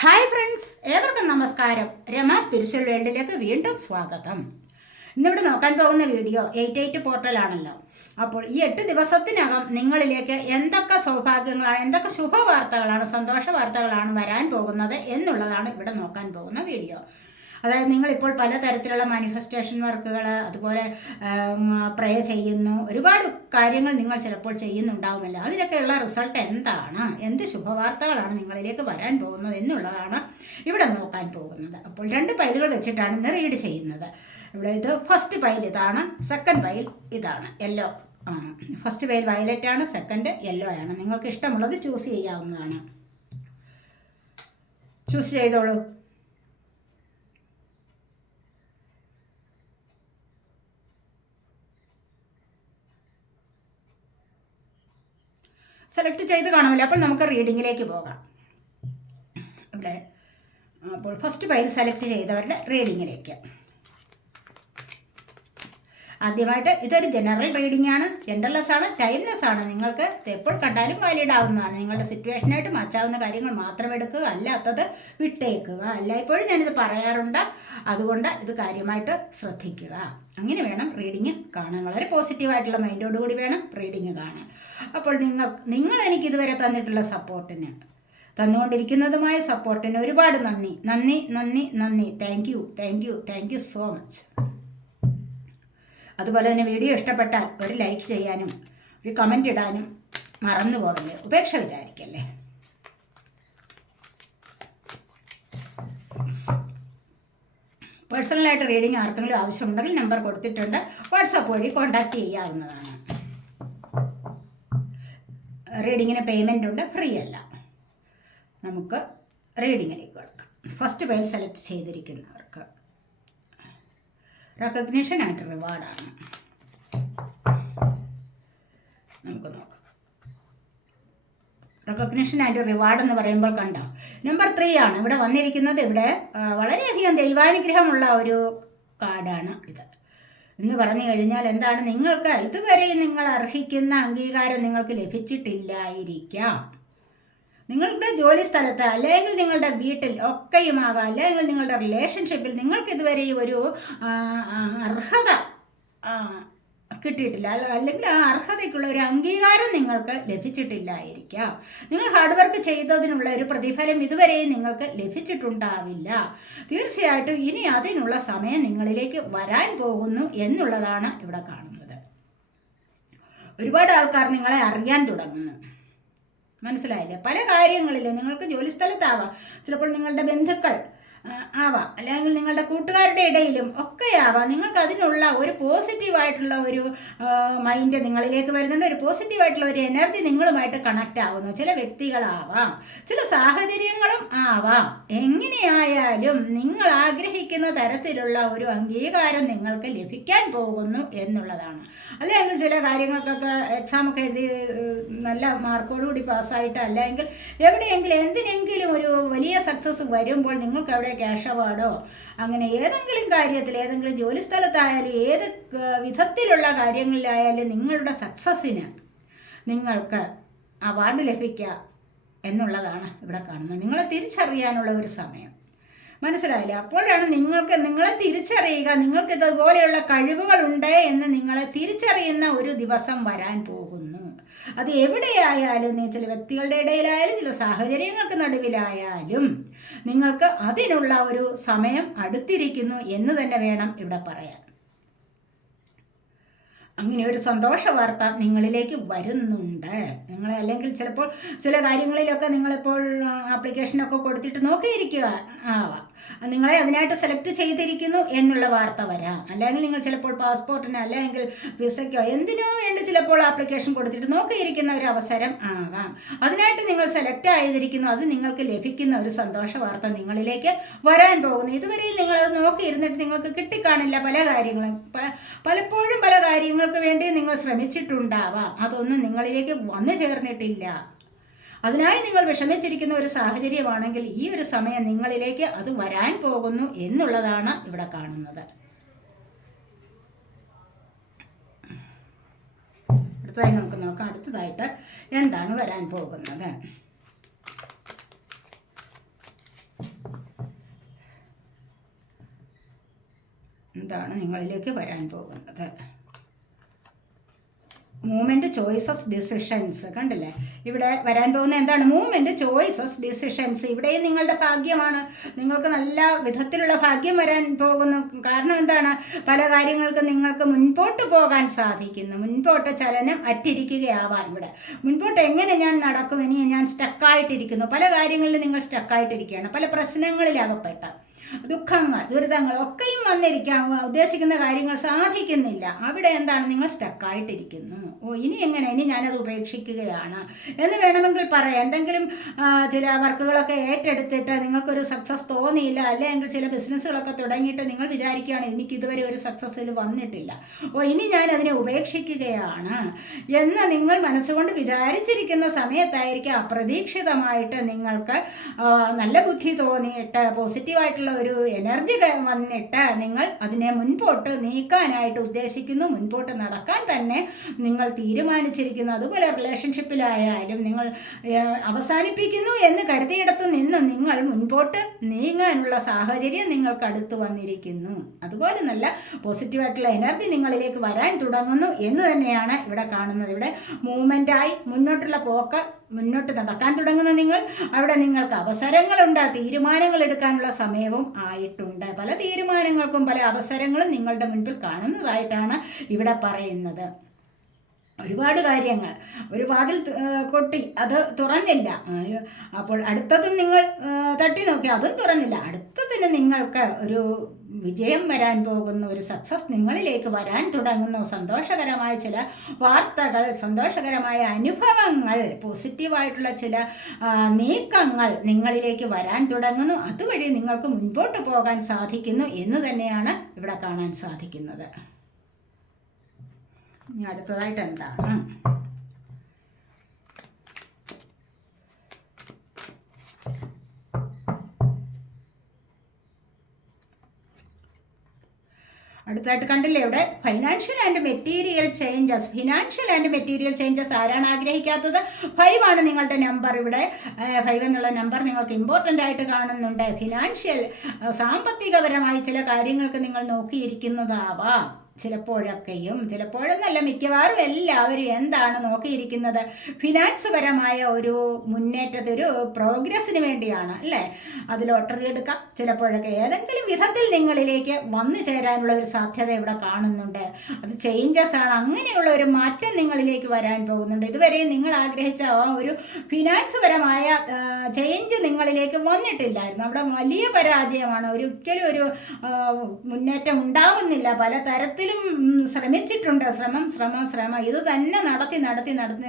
Hi friends, ഏവർക്കും നമസ്കാരം. Rama spiritual വേൾഡിലേക്ക് വീണ്ടും സ്വാഗതം. ഇന്നിവിടെ നോക്കാൻ പോകുന്ന വീഡിയോ 88 പോർട്ടലാണല്ലോ. അപ്പോൾ ഈ 8 ദിവസത്തിനകം നിങ്ങളിലേക്ക് എന്തൊക്കെ സൗഭാഗ്യങ്ങളാണ്, എന്തൊക്കെ ശുഭവാർത്തകളാണ്, സന്തോഷ വാർത്തകളാണ് വരാൻ പോകുന്നത് എന്നുള്ളതാണ് ഇവിടെ നോക്കാൻ പോകുന്ന വീഡിയോ. അതായത് നിങ്ങളിപ്പോൾ പലതരത്തിലുള്ള മാനിഫെസ്റ്റേഷൻ വർക്കുകൾ, അതുപോലെ പ്രേ ചെയ്യുന്നു, ഒരുപാട് കാര്യങ്ങൾ നിങ്ങൾ ചിലപ്പോൾ ചെയ്യുന്നുണ്ടാവുമല്ലോ. അതിനൊക്കെയുള്ള റിസൾട്ട് എന്താണ്, എന്ത് ശുഭവാർത്തകളാണ് നിങ്ങളിലേക്ക് വരാൻ പോകുന്നത് എന്നുള്ളതാണ് ഇവിടെ നോക്കാൻ പോകുന്നത്. അപ്പോൾ 2 പൈലുകൾ വെച്ചിട്ടാണ് ഇന്ന് റീഡ് ചെയ്യുന്നത്. ഇവിടെ ഇത് ഫസ്റ്റ് പൈൽ ഇതാണ്, സെക്കൻഡ് പൈൽ ഇതാണ്, യെല്ലോ ആണ്. ഫസ്റ്റ് പൈൽ വയലറ്റ് ആണ്, സെക്കൻഡ് യെല്ലോ ആണ്. നിങ്ങൾക്ക് ഇഷ്ടമുള്ളത് ചൂസ് ചെയ്യാവുന്നതാണ്. ചൂസ് ചെയ്തോളൂ. സെലക്ട് ചെയ്ത് കാണുമല്ലോ. അപ്പോൾ നമുക്ക് റീഡിങ്ങിലേക്ക് പോകാം. ഇവിടെ അപ്പോൾ ഫസ്റ്റ് പൈൽ സെലക്ട് ചെയ്തവരുടെ റീഡിങ്ങിലേക്ക്. ആദ്യമായിട്ട് ഇതൊരു ജനറൽ റീഡിംഗ് ആണ്, ജെൻഡർലെസ് ആണ്, ടൈംലെസ് ആണ്. നിങ്ങൾക്ക് എപ്പോൾ കണ്ടാലും വാലിഡ് ആവുന്നതാണ്. നിങ്ങളുടെ സിറ്റുവേഷനായിട്ട് മാച്ചാവുന്ന കാര്യങ്ങൾ മാത്രം എടുക്കുക, അല്ലാത്തത് വിട്ടേക്കുക. എല്ലായ്പ്പോഴും ഞാനിത് പറയാറുണ്ട്, അതുകൊണ്ട് ഇത് കാര്യമായിട്ട് ശ്രദ്ധിക്കുക. അങ്ങനെ വേണം റീഡിങ് കാണാൻ. വളരെ പോസിറ്റീവായിട്ടുള്ള മൈൻഡോടുകൂടി വേണം റീഡിങ് കാണാൻ. അപ്പോൾ നിങ്ങൾ എനിക്ക് ഇതുവരെ തന്നിട്ടുള്ള സപ്പോർട്ടിന്, തന്നുകൊണ്ടിരിക്കുന്നതുമായ സപ്പോർട്ടിന് ഒരുപാട് നന്ദി നന്ദി നന്ദി നന്ദി. Thank you so much. അതുപോലെ തന്നെ വീഡിയോ ഇഷ്ടപ്പെട്ടാൽ ഒരു ലൈക്ക് ചെയ്യാനും ഒരു കമൻ്റ് ഇടാനും മറന്നു പോകല്ലേ, ഉപേക്ഷ വിചാരിക്കല്ലേ. പേഴ്സണലായിട്ട് റീഡിങ് ആർക്കെങ്കിലും ആവശ്യമുണ്ടെങ്കിൽ നമ്പർ കൊടുത്തിട്ടുണ്ട്, വാട്സാപ്പ് വഴി കോൺടാക്റ്റ് ചെയ്യാവുന്നതാണ്. റീഡിങ്ങിന് പേയ്മെൻ്റ് ഉണ്ട്, ഫ്രീ അല്ല. നമുക്ക് റീഡിങ്ങിലേക്ക് കൊടുക്കാം. ഫസ്റ്റ് പേര് സെലക്ട് ചെയ്തിരിക്കുന്നവർക്ക് റെക്കഗ്നിഷൻ ആൻഡ് റിവാർഡാണ്. നമുക്ക് നോക്കാം. റെക്കഗ്നിഷൻ ആൻഡ് റിവാർഡ് എന്ന് പറയുമ്പോൾ കണ്ടോ, നമ്പർ 3 ആണ് ഇവിടെ വന്നിരിക്കുന്നത്. ഇവിടെ വളരെയധികം ദൈവാനുഗ്രഹമുള്ള ഒരു കാർഡാണ് ഇത്. എന്ന് പറഞ്ഞു കഴിഞ്ഞാൽ എന്താണ്, നിങ്ങൾക്ക് ഇതുവരെ നിങ്ങൾ അർഹിക്കുന്ന അംഗീകാരം നിങ്ങൾക്ക് ലഭിച്ചിട്ടില്ലായിരിക്കാം. നിങ്ങളുടെ ജോലി സ്ഥലത്ത്, അല്ലെങ്കിൽ നിങ്ങളുടെ വീട്ടിൽ ഒക്കെയുമാകാം, അല്ലെങ്കിൽ നിങ്ങളുടെ റിലേഷൻഷിപ്പിൽ നിങ്ങൾക്ക് ഇതുവരെ ഒരു അർഹത കിട്ടിയിട്ടില്ല, അല്ലെങ്കിൽ ആ അർഹതയ്ക്കുള്ള ഒരു അംഗീകാരം നിങ്ങൾക്ക് ലഭിച്ചിട്ടില്ലായിരിക്കാം. നിങ്ങൾ ഹാർഡ് വർക്ക് ചെയ്തതിനുള്ള ഒരു പ്രതിഫലം ഇതുവരെയും നിങ്ങൾക്ക് ലഭിച്ചിട്ടുണ്ടാവില്ല. തീർച്ചയായിട്ടും ഇനി അതിനുള്ള സമയം നിങ്ങളിലേക്ക് വരാൻ പോകുന്നു എന്നുള്ളതാണ് ഇവിടെ കാണുന്നത്. ഒരുപാട് ആൾക്കാർ നിങ്ങളെ അറിയാൻ തുടങ്ങുന്നു. മനസ്സിലായില്ലേ? പല കാര്യങ്ങളിലും നിങ്ങൾക്ക് ജോലിസ്ഥലത്താവാം, ചിലപ്പോൾ നിങ്ങളുടെ ബന്ധുക്കൾ ആവാം, അല്ലെങ്കിൽ നിങ്ങളുടെ കൂട്ടുകാരുടെ ഇടയിലും ഒക്കെ ആവാം. നിങ്ങൾക്ക് അതിനുള്ള ഒരു പോസിറ്റീവായിട്ടുള്ള ഒരു മൈൻഡ് നിങ്ങളിലേക്ക് വരുന്നുണ്ട്, ഒരു പോസിറ്റീവായിട്ടുള്ള ഒരു എനർജി നിങ്ങളുമായിട്ട് കണക്റ്റ് ആവുന്നു. ചില വ്യക്തികളാവാം, ചില സാഹചര്യങ്ങളും ആവാം. എങ്ങനെയായാലും നിങ്ങൾ ആഗ്രഹിക്കുന്ന തരത്തിലുള്ള ഒരു അംഗീകാരം നിങ്ങൾക്ക് ലഭിക്കാൻ പോകുന്നു എന്നുള്ളതാണ്. അല്ലെങ്കിൽ ചില കാര്യങ്ങൾക്കൊക്കെ എക്സാമൊക്കെ എഴുതി നല്ല മാർക്കോടുകൂടി പാസ്സായിട്ട്, അല്ലെങ്കിൽ എവിടെയെങ്കിലും എന്തിനെങ്കിലും ഒരു വലിയ സക്സസ് വരുമ്പോൾ നിങ്ങൾക്ക് അവിടെ ക്യാഷ് അവാർഡോ അങ്ങനെ ഏതെങ്കിലും കാര്യത്തിൽ, ഏതെങ്കിലും ജോലി സ്ഥലത്തായാലും ഏത് വിധത്തിലുള്ള കാര്യങ്ങളിലായാലും നിങ്ങളുടെ സക്സസ്സിന് നിങ്ങൾക്ക് അവാർഡ് ലഭിക്കുക എന്നുള്ളതാണ് ഇവിടെ കാണുന്നത്. നിങ്ങളെ തിരിച്ചറിയാനുള്ള ഒരു സമയം. മനസ്സിലായില്ലേ? അപ്പോഴാണ് നിങ്ങളെ തിരിച്ചറിയുക, നിങ്ങൾക്ക് ഇതുപോലെയുള്ള കഴിവുകളുണ്ട് എന്ന് നിങ്ങളെ തിരിച്ചറിയുന്ന ഒരു ദിവസം വരാൻ പോകുന്നു. അത് എവിടെയായാലും, ചില വ്യക്തികളുടെ ഇടയിലായാലും, ചില സാഹചര്യങ്ങൾക്ക് നടുവിലായാലും നിങ്ങൾക്ക് അതിനുള്ള ഒരു സമയം അടുത്തിരിക്കുന്നു എന്ന് തന്നെ വേണം ഇവിടെ പറയാൻ. അങ്ങനെ ഒരു സന്തോഷ വാർത്ത നിങ്ങളിലേക്ക് വരുന്നുണ്ട്. നിങ്ങൾ അല്ലെങ്കിൽ ചിലപ്പോൾ ചില കാര്യങ്ങളിലൊക്കെ നിങ്ങളിപ്പോൾ ആപ്ലിക്കേഷനൊക്കെ കൊടുത്തിട്ട് നോക്കിയിരിക്കുക ആവാം, നിങ്ങളെ അതിനായിട്ട് സെലക്ട് ചെയ്തിരിക്കുന്നു എന്നുള്ള വാർത്ത വരാം. അല്ലെങ്കിൽ നിങ്ങൾ ചിലപ്പോൾ പാസ്പോർട്ടിന് അല്ലെങ്കിൽ വിസയ്ക്കോ എന്തിനോ വേണ്ടി ചിലപ്പോൾ ആപ്ലിക്കേഷൻ കൊടുത്തിട്ട് നോക്കിയിരിക്കുന്ന ഒരു അവസരം ആകാം. അതിനായിട്ട് നിങ്ങൾ സെലക്ട് ആയിരിക്കുന്നു, അത് നിങ്ങൾക്ക് ലഭിക്കുന്ന ഒരു സന്തോഷ വാർത്ത നിങ്ങളിലേക്ക് വരാൻ പോകുന്നു. ഇതുവരെയും നിങ്ങളത് നോക്കിയിരുന്നിട്ട് നിങ്ങൾക്ക് കിട്ടിക്കാണില്ല പല കാര്യങ്ങളും. പലപ്പോഴും പല കാര്യങ്ങൾക്ക് വേണ്ടി നിങ്ങൾ ശ്രമിച്ചിട്ടുണ്ടാവാം, അതൊന്നും നിങ്ങളിലേക്ക് വന്നു ചേർന്നിട്ടില്ല. അതിനായി നിങ്ങൾ വിഷമിച്ചിരിക്കുന്ന ഒരു സാഹചര്യമാണെങ്കിൽ ഈ ഒരു സമയം നിങ്ങളിലേക്ക് അത് വരാൻ പോകുന്നു എന്നുള്ളതാണ് ഇവിടെ കാണുന്നത്. അടുത്തതായി നമുക്ക് നോക്കാം, അടുത്തതായിട്ട് എന്താണ് വരാൻ പോകുന്നത്. എന്താണ് നിങ്ങളിലേക്ക് വരാൻ പോകുന്നത്. Movement, choices, decisions. കണ്ടില്ലേ, ഇവിടെ വരാൻ പോകുന്ന എന്താണ്? Movement, choices, decisions. ഇവിടെയും നിങ്ങളുടെ ഭാഗ്യമാണ്. നിങ്ങൾക്ക് നല്ല വിധത്തിലുള്ള ഭാഗ്യം വരാൻ പോകുന്നു. കാരണം എന്താണ്? പല കാര്യങ്ങൾക്ക് നിങ്ങൾക്ക് മുൻപോട്ട് പോകാൻ സാധിക്കുന്നു. മുൻപോട്ട് ചലനം അറ്റിരിക്കുകയാവാം. ഇവിടെ മുൻപോട്ട് എങ്ങനെ ഞാൻ നടക്കും, ഇനി ഞാൻ സ്റ്റക്കായിട്ടിരിക്കുന്നു. പല കാര്യങ്ങളിലും നിങ്ങൾ സ്റ്റക്കായിട്ടിരിക്കുകയാണ്. പല പ്രശ്നങ്ങളിൽ അകപ്പെട്ട ദുഃഖങ്ങൾ, ദുരിതങ്ങൾ ഒക്കെയും വന്നിരിക്കാം. ഉദ്ദേശിക്കുന്ന കാര്യങ്ങൾ സാധിക്കുന്നില്ല. അവിടെ എന്താണ്? നിങ്ങൾ സ്റ്റക്കായിട്ടിരിക്കുന്നു. ഇനി എങ്ങനെ, ഇനി ഞാനത് ഉപേക്ഷിക്കുകയാണ് എന്ന് വേണമെങ്കിൽ പറയാം. എന്തെങ്കിലും ചില വർക്കുകളൊക്കെ ഏറ്റെടുത്തിട്ട് നിങ്ങൾക്കൊരു സക്സസ് തോന്നിയില്ല, അല്ലെങ്കിൽ ചില ബിസിനസ്സുകളൊക്കെ തുടങ്ങിയിട്ട് നിങ്ങൾ വിചാരിക്കുകയാണ് എനിക്ക് ഇതുവരെ ഒരു സക്സസ്സിൽ വന്നിട്ടില്ല, ഇനി ഞാൻ അതിനെ ഉപേക്ഷിക്കുകയാണ് എന്ന് നിങ്ങൾ മനസ്സുകൊണ്ട് വിചാരിച്ചിരിക്കുന്ന സമയത്തായിരിക്കും അപ്രതീക്ഷിതമായിട്ട് നിങ്ങൾക്ക് നല്ല ബുദ്ധി തോന്നിയിട്ട് പോസിറ്റീവായിട്ടുള്ള ഒരു എനർജി വന്നിട്ട് നിങ്ങൾ അതിനെ മുൻപോട്ട് നീക്കാനായിട്ട് ഉദ്ദേശിക്കുന്നു. മുൻപോട്ട് നടക്കാൻ തന്നെ നിങ്ങൾ തീരുമാനിച്ചിരിക്കുന്നു. അതുപോലെ റിലേഷൻഷിപ്പിലായാലും നിങ്ങൾ അവസാനിപ്പിക്കുന്നു എന്ന് കരുതിയിടത്ത് നിന്ന് നിങ്ങൾ മുൻപോട്ട് നീങ്ങാനുള്ള സാഹചര്യം നിങ്ങൾക്ക് അടുത്ത് വന്നിരിക്കുന്നു. അതുപോലെ നല്ല പോസിറ്റീവായിട്ടുള്ള എനർജി നിങ്ങളിലേക്ക് വരാൻ തുടങ്ങുന്നു എന്ന് തന്നെയാണ് ഇവിടെ കാണുന്നത്. ഇവിടെ മൂവ്മെൻ്റായി മുന്നോട്ടുള്ള പോക്ക്, മുന്നോട്ട് നടക്കാൻ തുടങ്ങുന്ന നിങ്ങൾ, അവിടെ നിങ്ങൾക്ക് അവസരങ്ങളുണ്ട്. തീരുമാനങ്ങൾ എടുക്കാനുള്ള സമയവും ആയിട്ടുണ്ട്. പല തീരുമാനങ്ങൾക്കും പല അവസരങ്ങളും നിങ്ങളുടെ മുൻപിൽ കാണുന്നതായിട്ടാണ് ഇവിടെ പറയുന്നത്. ഒരുപാട് കാര്യങ്ങൾ, ഒരു വാതിൽ കൊട്ടി, അത് തുറന്നില്ല. അപ്പോൾ അടുത്തതും നിങ്ങൾ തട്ടി നോക്കി, അതും തുറന്നില്ല. അടുത്തതിന് നിങ്ങൾക്ക് ഒരു വിജയം വരാൻ പോകുന്നു, ഒരു സക്സസ് നിങ്ങളിലേക്ക് വരാൻ തുടങ്ങുന്നു. സന്തോഷകരമായ ചില വാർത്തകൾ, സന്തോഷകരമായ അനുഭവങ്ങൾ, പോസിറ്റീവായിട്ടുള്ള ചില നീക്കങ്ങൾ നിങ്ങളിലേക്ക് വരാൻ തുടങ്ങുന്നു. അതുവഴി നിങ്ങൾക്ക് മുൻപോട്ട് പോകാൻ സാധിക്കുന്നു എന്ന് തന്നെയാണ് ഇവിടെ കാണാൻ സാധിക്കുന്നത്. ഇനി അടുത്തതായിട്ട് എന്താണ്? അടുത്തായിട്ട് കണ്ടില്ലേ ഇവിടെ financial and material changes. Financial and material changes ആരാണ് ആഗ്രഹിക്കാത്തത്? 5 ആണ് നിങ്ങളുടെ നമ്പർ. ഇവിടെ 5 എന്നുള്ള നമ്പർ നിങ്ങൾക്ക് ഇമ്പോർട്ടൻ്റ് ആയിട്ട് കാണുന്നുണ്ട്. ഫിനാൻഷ്യൽ, സാമ്പത്തികപരമായി ചില കാര്യങ്ങൾക്ക് നിങ്ങൾ നോക്കിയിരിക്കുന്നതാവാം. ചിലപ്പോഴെന്നല്ല, മിക്കവാറും എല്ലാവരും എന്താണ് നോക്കിയിരിക്കുന്നത്? ഫിനാൻസ് പരമായ ഒരു മുന്നേറ്റത്തെ, ഒരു പ്രോഗ്രസ്സിന് വേണ്ടിയാണ് അല്ലേ? അത് ലോട്ടറി എടുക്കാം. ചിലപ്പോഴൊക്കെ ഏതെങ്കിലും വിധത്തിൽ നിങ്ങളിലേക്ക് വന്നു ചേരാനുള്ള ഒരു സാധ്യത ഇവിടെ കാണുന്നുണ്ട്. അത് ചേഞ്ചസ് ആണ്. അങ്ങനെയുള്ള ഒരു മാറ്റം നിങ്ങളിലേക്ക് വരാൻ പോകുന്നുണ്ട്. ഇതുവരെ നിങ്ങൾ ആഗ്രഹിച്ച ആ ഒരു ഫിനാൻസ് പരമായ ചേഞ്ച് നിങ്ങളിലേക്ക് വന്നിട്ടില്ലായിരുന്നു. അവിടെ വലിയ പരാജയമാണ്. ഒരിക്കലും ഒരു മുന്നേറ്റം ഉണ്ടാവുന്നില്ല. പലതരത്തിൽ ശ്രമിച്ചിട്ടുണ്ട്. ശ്രമം ഇത് തന്നെ നടത്തി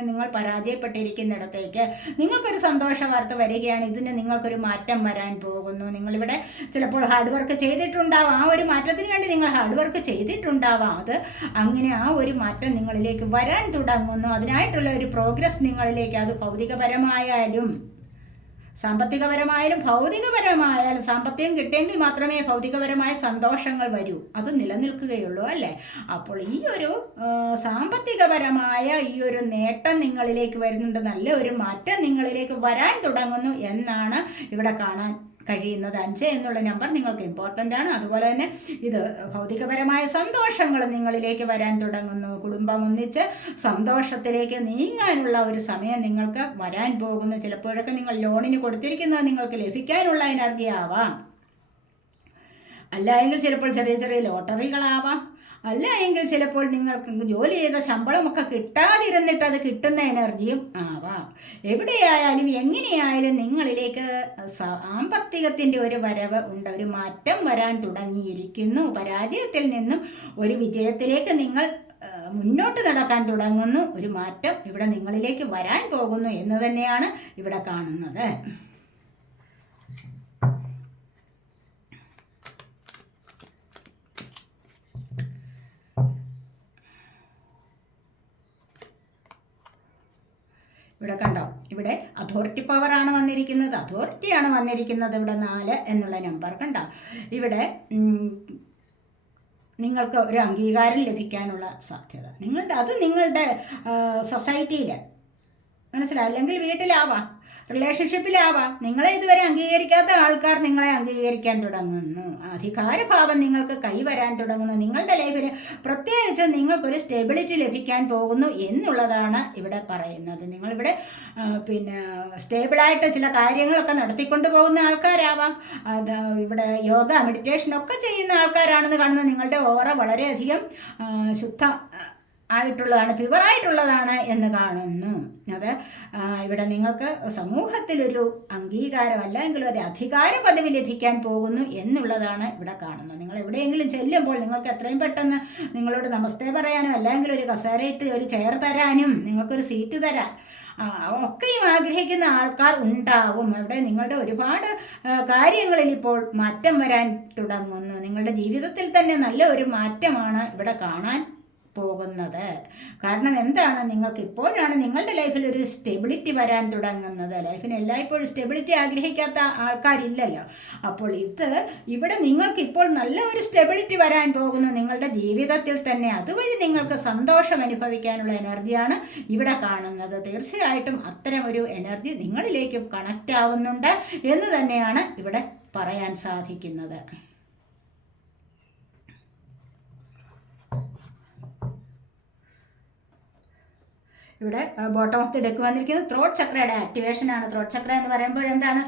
നിങ്ങൾ പരാജയപ്പെട്ടിരിക്കുന്നിടത്തേക്ക് നിങ്ങൾക്കൊരു സന്തോഷ വാർത്ത വരികയാണ്. ഇതിന് നിങ്ങൾക്കൊരു മാറ്റം വരാൻ പോകുന്നു. നിങ്ങളിവിടെ ചിലപ്പോൾ ഹാർഡ് വർക്ക് ചെയ്തിട്ടുണ്ടാവാം. ആ ഒരു മാറ്റത്തിന് വേണ്ടി നിങ്ങൾ ഹാർഡ് വർക്ക് ചെയ്തിട്ടുണ്ടാവാം. അത് അങ്ങനെ ആ ഒരു മാറ്റം നിങ്ങളിലേക്ക് വരാൻ തുടങ്ങുന്നു. അതിനായിട്ടുള്ള ഒരു പ്രോഗ്രസ് നിങ്ങളിലേക്ക്, അത് ഭൗതികപരമായാലും സാമ്പത്തികപരമായാലും ഭൗതികപരമായാലും, സാമ്പത്തികം കിട്ടിയെങ്കിൽ മാത്രമേ ഭൗതികപരമായ സന്തോഷങ്ങൾ വരൂ, അത് നിലനിൽക്കുകയുള്ളൂ അല്ലേ? അപ്പോൾ ഈ ഒരു സാമ്പത്തികപരമായ ഈ ഒരു നേട്ടം നിങ്ങളിലേക്ക് വരുന്നുണ്ട്. നല്ല ഒരു മാറ്റം നിങ്ങളിലേക്ക് വരാൻ തുടങ്ങുന്നു എന്നാണ് ഇവിടെ കാണാൻ കഴിയുന്നത്. 5 എന്നുള്ള നമ്പർ നിങ്ങൾക്ക് ഇമ്പോർട്ടൻ്റ് ആണ്. അതുപോലെ തന്നെ ഇത് ഭൗതികപരമായ സന്തോഷങ്ങൾ നിങ്ങളിലേക്ക് വരാൻ തുടങ്ങുന്നു. കുടുംബം ഒന്നിച്ച് സന്തോഷത്തിലേക്ക് നീങ്ങാനുള്ള ഒരു സമയം നിങ്ങൾക്ക് വരാൻ പോകുന്നു. ചിലപ്പോഴൊക്കെ നിങ്ങൾ ലോണിന് കൊടുത്തിരിക്കുന്നത് നിങ്ങൾക്ക് ലഭിക്കാനുള്ള എനർജി ആവാം. അല്ല എങ്കിൽ ചിലപ്പോൾ ചെറിയ ചെറിയ ലോട്ടറികളാവാം. അല്ല എങ്കിൽ ചിലപ്പോൾ നിങ്ങൾക്ക് ജോലി ചെയ്ത ശമ്പളമൊക്കെ കിട്ടാതിരുന്നിട്ട് അത് കിട്ടുന്ന എനർജിയും ആവാം. എവിടെയായാലും എങ്ങനെയായാലും നിങ്ങളിലേക്ക് സാമ്പത്തികത്തിൻ്റെ ഒരു വരവ് ഉണ്ട്. ഒരു മാറ്റം വരാൻ തുടങ്ങിയിരിക്കുന്നു. പരാജയത്തിൽ നിന്നും ഒരു വിജയത്തിലേക്ക് നിങ്ങൾ മുന്നോട്ട് നടക്കാൻ തുടങ്ങുന്നു. ഒരു മാറ്റം ഇവിടെ നിങ്ങളിലേക്ക് വരാൻ പോകുന്നു എന്ന് തന്നെയാണ് ഇവിടെ കാണുന്നത്. ഇവിടെ കണ്ടോ, ഇവിടെ അതോറിറ്റി പവറാണ് വന്നിരിക്കുന്നത്. അതോറിറ്റിയാണ് വന്നിരിക്കുന്നത്. ഇവിടെ 4 എന്നുള്ള നമ്പർ കണ്ടോ. ഇവിടെ നിങ്ങൾക്ക് ഒരു അംഗീകാരം ലഭിക്കാനുള്ള സാധ്യത നിങ്ങളുടെ സൊസൈറ്റിയിൽ മനസ്സിലായി, അല്ലെങ്കിൽ വീട്ടിലാവാം. റിലേഷൻഷിപ്പിലാവാം. നിങ്ങളെ ഇതുവരെ അംഗീകരിക്കാത്ത ആൾക്കാർ നിങ്ങളെ അംഗീകരിക്കാൻ തുടങ്ങുന്നു. അധികാരഭാവം നിങ്ങൾക്ക് കൈവരാൻ തുടങ്ങുന്നു. നിങ്ങളുടെ ലൈഫിൽ പ്രത്യേകിച്ച് നിങ്ങൾക്കൊരു സ്റ്റെബിലിറ്റി ലഭിക്കാൻ പോകുന്നു എന്നുള്ളതാണ് ഇവിടെ പറയുന്നത്. നിങ്ങളിവിടെ പിന്നെ സ്റ്റേബിളായിട്ട് ചില കാര്യങ്ങളൊക്കെ നടത്തിക്കൊണ്ട് പോകുന്ന ആൾക്കാരാവാം. അത് ഇവിടെ യോഗ മെഡിറ്റേഷനൊക്കെ ചെയ്യുന്ന ആൾക്കാരാണെന്ന് കാണുന്നത്. നിങ്ങളുടെ ഓറ വളരെയധികം ശുദ്ധ ആയിട്ടുള്ളതാണ്, പ്യുവറായിട്ടുള്ളതാണ് എന്ന് കാണുന്നു. അത് ഇവിടെ നിങ്ങൾക്ക് സമൂഹത്തിലൊരു അംഗീകാരം അല്ലെങ്കിൽ ഒരു അധികാര പദവി ലഭിക്കാൻ പോകുന്നു എന്നുള്ളതാണ് ഇവിടെ കാണുന്നത്. നിങ്ങൾ എവിടെയെങ്കിലും ചെല്ലുമ്പോൾ നിങ്ങൾക്ക് എത്രയും പെട്ടെന്ന് നിങ്ങളോട് നമസ്തേ പറയാനും അല്ലെങ്കിൽ ഒരു കസേരയിട്ട് ഒരു ചെയർ തരാനും നിങ്ങൾക്കൊരു സീറ്റ് തരാൻ ഒക്കെയും ആഗ്രഹിക്കുന്ന ആൾക്കാർ ഉണ്ടാവും. അവിടെ നിങ്ങളുടെ ഒരുപാട് കാര്യങ്ങളിൽ ഇപ്പോൾ മാറ്റം വരാൻ തുടങ്ങുന്നു. നിങ്ങളുടെ ജീവിതത്തിൽ തന്നെ നല്ല ഒരു മാറ്റമാണ് ഇവിടെ കാണാൻ പോകുന്നത്. കാരണം എന്താണ്, നിങ്ങൾക്ക് ഇപ്പോഴാണ് നിങ്ങളുടെ ലൈഫിൽ ഒരു സ്റ്റെബിലിറ്റി വരാൻ തുടങ്ങുന്നത്. ലൈഫിന് എല്ലായ്പ്പോഴും സ്റ്റെബിലിറ്റി ആഗ്രഹിക്കാത്ത ആൾക്കാരില്ലല്ലോ. അപ്പോൾ ഇവിടെ നിങ്ങൾക്ക് ഇപ്പോൾ നല്ല ഒരു സ്റ്റെബിലിറ്റി വരാൻ പോകുന്നു നിങ്ങളുടെ ജീവിതത്തിൽ തന്നെ. അതുവഴി നിങ്ങൾക്ക് സന്തോഷം അനുഭവിക്കാനുള്ള എനർജിയാണ് ഇവിടെ കാണുന്നത്. തീർച്ചയായിട്ടും അത്തരം ഒരു എനർജി നിങ്ങളിലേക്ക് കണക്റ്റ് ആവുന്നുണ്ട് എന്ന് തന്നെയാണ് ഇവിടെ പറയാൻ സാധിക്കുന്നത്. ഇവിടെ ബോട്ടം ഓഫ് ദി ഡെക്ക് വന്നിരിക്കുന്നത് ത്രോട്ട് ചക്രയുടെ ആക്ടിവേഷൻ ആണ്. ത്രോട്ട് ചക്ര എന്ന് പറയുമ്പോൾ എന്താണ്,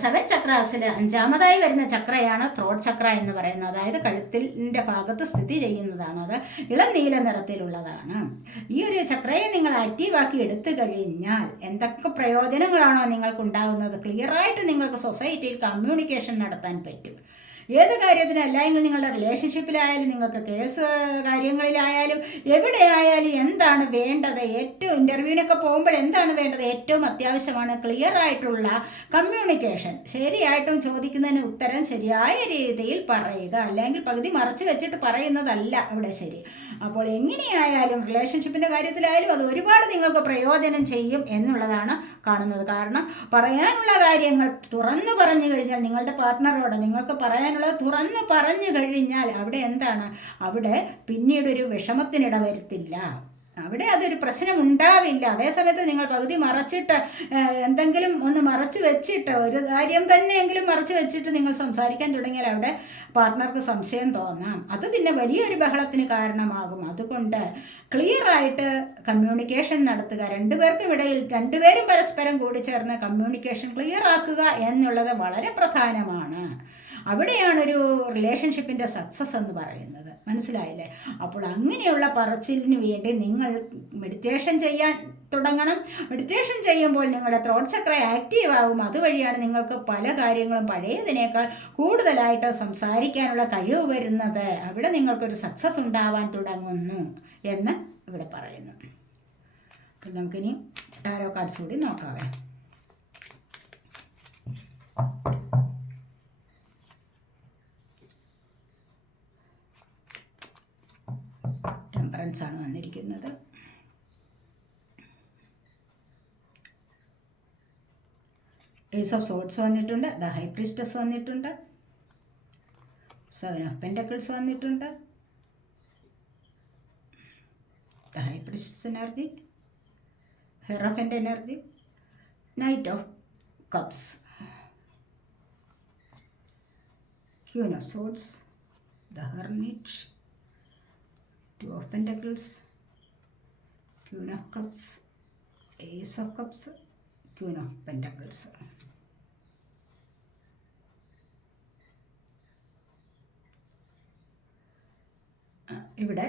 7 ചക്രാസിൽ 5ാമതായി വരുന്ന ചക്രയാണ് ത്രോട്ട് ചക്ര എന്ന് പറയുന്നത്. അതായത് കഴുത്തിൻ്റെ ഭാഗത്ത് സ്ഥിതി ചെയ്യുന്നതാണ്. അത് ഇളം നീല നിറത്തിലുള്ളതാണ്. ഈ ഒരു ചക്രയെ നിങ്ങൾ ആക്റ്റീവാക്കി എടുത്തു കഴിഞ്ഞാൽ എന്തൊക്കെ പ്രയോജനങ്ങളാണോ നിങ്ങൾക്കുണ്ടാകുന്നത്, ക്ലിയറായിട്ട് നിങ്ങൾക്ക് സൊസൈറ്റിയിൽ കമ്മ്യൂണിക്കേഷൻ നടത്താൻ പറ്റും. ഏത് കാര്യത്തിനല്ല, എങ്കിൽ നിങ്ങളുടെ റിലേഷൻഷിപ്പിലായാലും നിങ്ങൾക്ക് കേസ് കാര്യങ്ങളിലായാലും എവിടെയായാലും എന്താണ് വേണ്ടത്, ഏറ്റവും ഇൻ്റർവ്യൂവിനൊക്കെ പോകുമ്പോൾ എന്താണ് വേണ്ടത്, ഏറ്റവും അത്യാവശ്യമാണ് ക്ലിയർ ആയിട്ടുള്ള കമ്മ്യൂണിക്കേഷൻ. ശരിയായിട്ടും ചോദിക്കുന്നതിന് ഉത്തരം ശരിയായ രീതിയിൽ പറയുക, അല്ലെങ്കിൽ പകുതി മറച്ചു വെച്ചിട്ട് പറയുന്നതല്ല അവിടെ ശരി. അപ്പോൾ എങ്ങനെയായാലും റിലേഷൻഷിപ്പിൻ്റെ കാര്യത്തിലായാലും അത് ഒരുപാട് നിങ്ങൾക്ക് പ്രയോജനം ചെയ്യും എന്നുള്ളതാണ് കാണുന്നത്. കാരണം പറയാനുള്ള കാര്യങ്ങൾ തുറന്നു പറഞ്ഞു കഴിഞ്ഞാൽ, നിങ്ങളുടെ പാർട്ട്ണറോട് നിങ്ങൾക്ക് പറയാനുള്ളത് തുറന്നു പറഞ്ഞു കഴിഞ്ഞാൽ അവിടെ എന്താണ്, അവിടെ പിന്നീടൊരു വിഷമത്തിനിട വരുത്തില്ല. അവിടെ അതൊരു പ്രശ്നം ഉണ്ടാവില്ല. അതേസമയത്ത് നിങ്ങൾ പകുതി മറച്ചിട്ട് എന്തെങ്കിലും ഒന്ന് മറച്ചു വെച്ചിട്ട് ഒരു കാര്യം തന്നെയെങ്കിലും മറച്ചു വെച്ചിട്ട് നിങ്ങൾ സംസാരിക്കാൻ തുടങ്ങിയാൽ അവിടെ പാർട്ട്ണർക്ക് സംശയം തോന്നാം. അത് പിന്നെ വലിയൊരു ബഹളത്തിന് കാരണമാകും. അതുകൊണ്ട് ക്ലിയറായിട്ട് കമ്മ്യൂണിക്കേഷൻ നടത്തുക. രണ്ടുപേർക്കും ഇടയിൽ രണ്ടുപേരും പരസ്പരം കൂടി ചേർന്ന് കമ്മ്യൂണിക്കേഷൻ ക്ലിയർ ആക്കുക എന്നുള്ളത് വളരെ പ്രധാനമാണ്. അവിടെയാണൊരു റിലേഷൻഷിപ്പിൻ്റെ സക്സസ് എന്ന് പറയുന്നത്. മനസ്സിലായില്ലേ? അപ്പോൾ അങ്ങനെയുള്ള പറച്ചിലിന് വേണ്ടി നിങ്ങൾ മെഡിറ്റേഷൻ ചെയ്യാൻ തുടങ്ങണം. മെഡിറ്റേഷൻ ചെയ്യുമ്പോൾ നിങ്ങളുടെ ത്രോട്ട് ചക്ര ആക്റ്റീവ് ആകും. അതുവഴിയാണ് നിങ്ങൾക്ക് പല കാര്യങ്ങളും പഴയതിനേക്കാൾ കൂടുതലായിട്ട് സംസാരിക്കാനുള്ള കഴിവ് വരുന്നത്. അവിടെ നിങ്ങൾക്കൊരു സക്സസ് ഉണ്ടാവാൻ തുടങ്ങുന്നു എന്ന് ഇവിടെ പറയുന്നു. അപ്പം നമുക്കിനി ടാരോ കാർഡ്സ് കൂടി നോക്കാവേ. ടെമ്പറൻസ് ആണ് വന്നിരിക്കുന്നത്. ഏസ് ഓഫ് സോർഡ്സ് വന്നിട്ടുണ്ട്, ദ ഹൈ പ്രീസ്റ്റസ് വന്നിട്ടുണ്ട്, 7 ഓഫ് പെൻറ്റക്കിൾസ് വന്നിട്ടുണ്ട്, the high priestess energy, ഹെറോഫൻ്റ് energy, knight of cups, queen of swords, the hermit, 2 of Pentacles, Queen of Cups, Ace of Cups, Queen of Pentacles. ഇവിടെ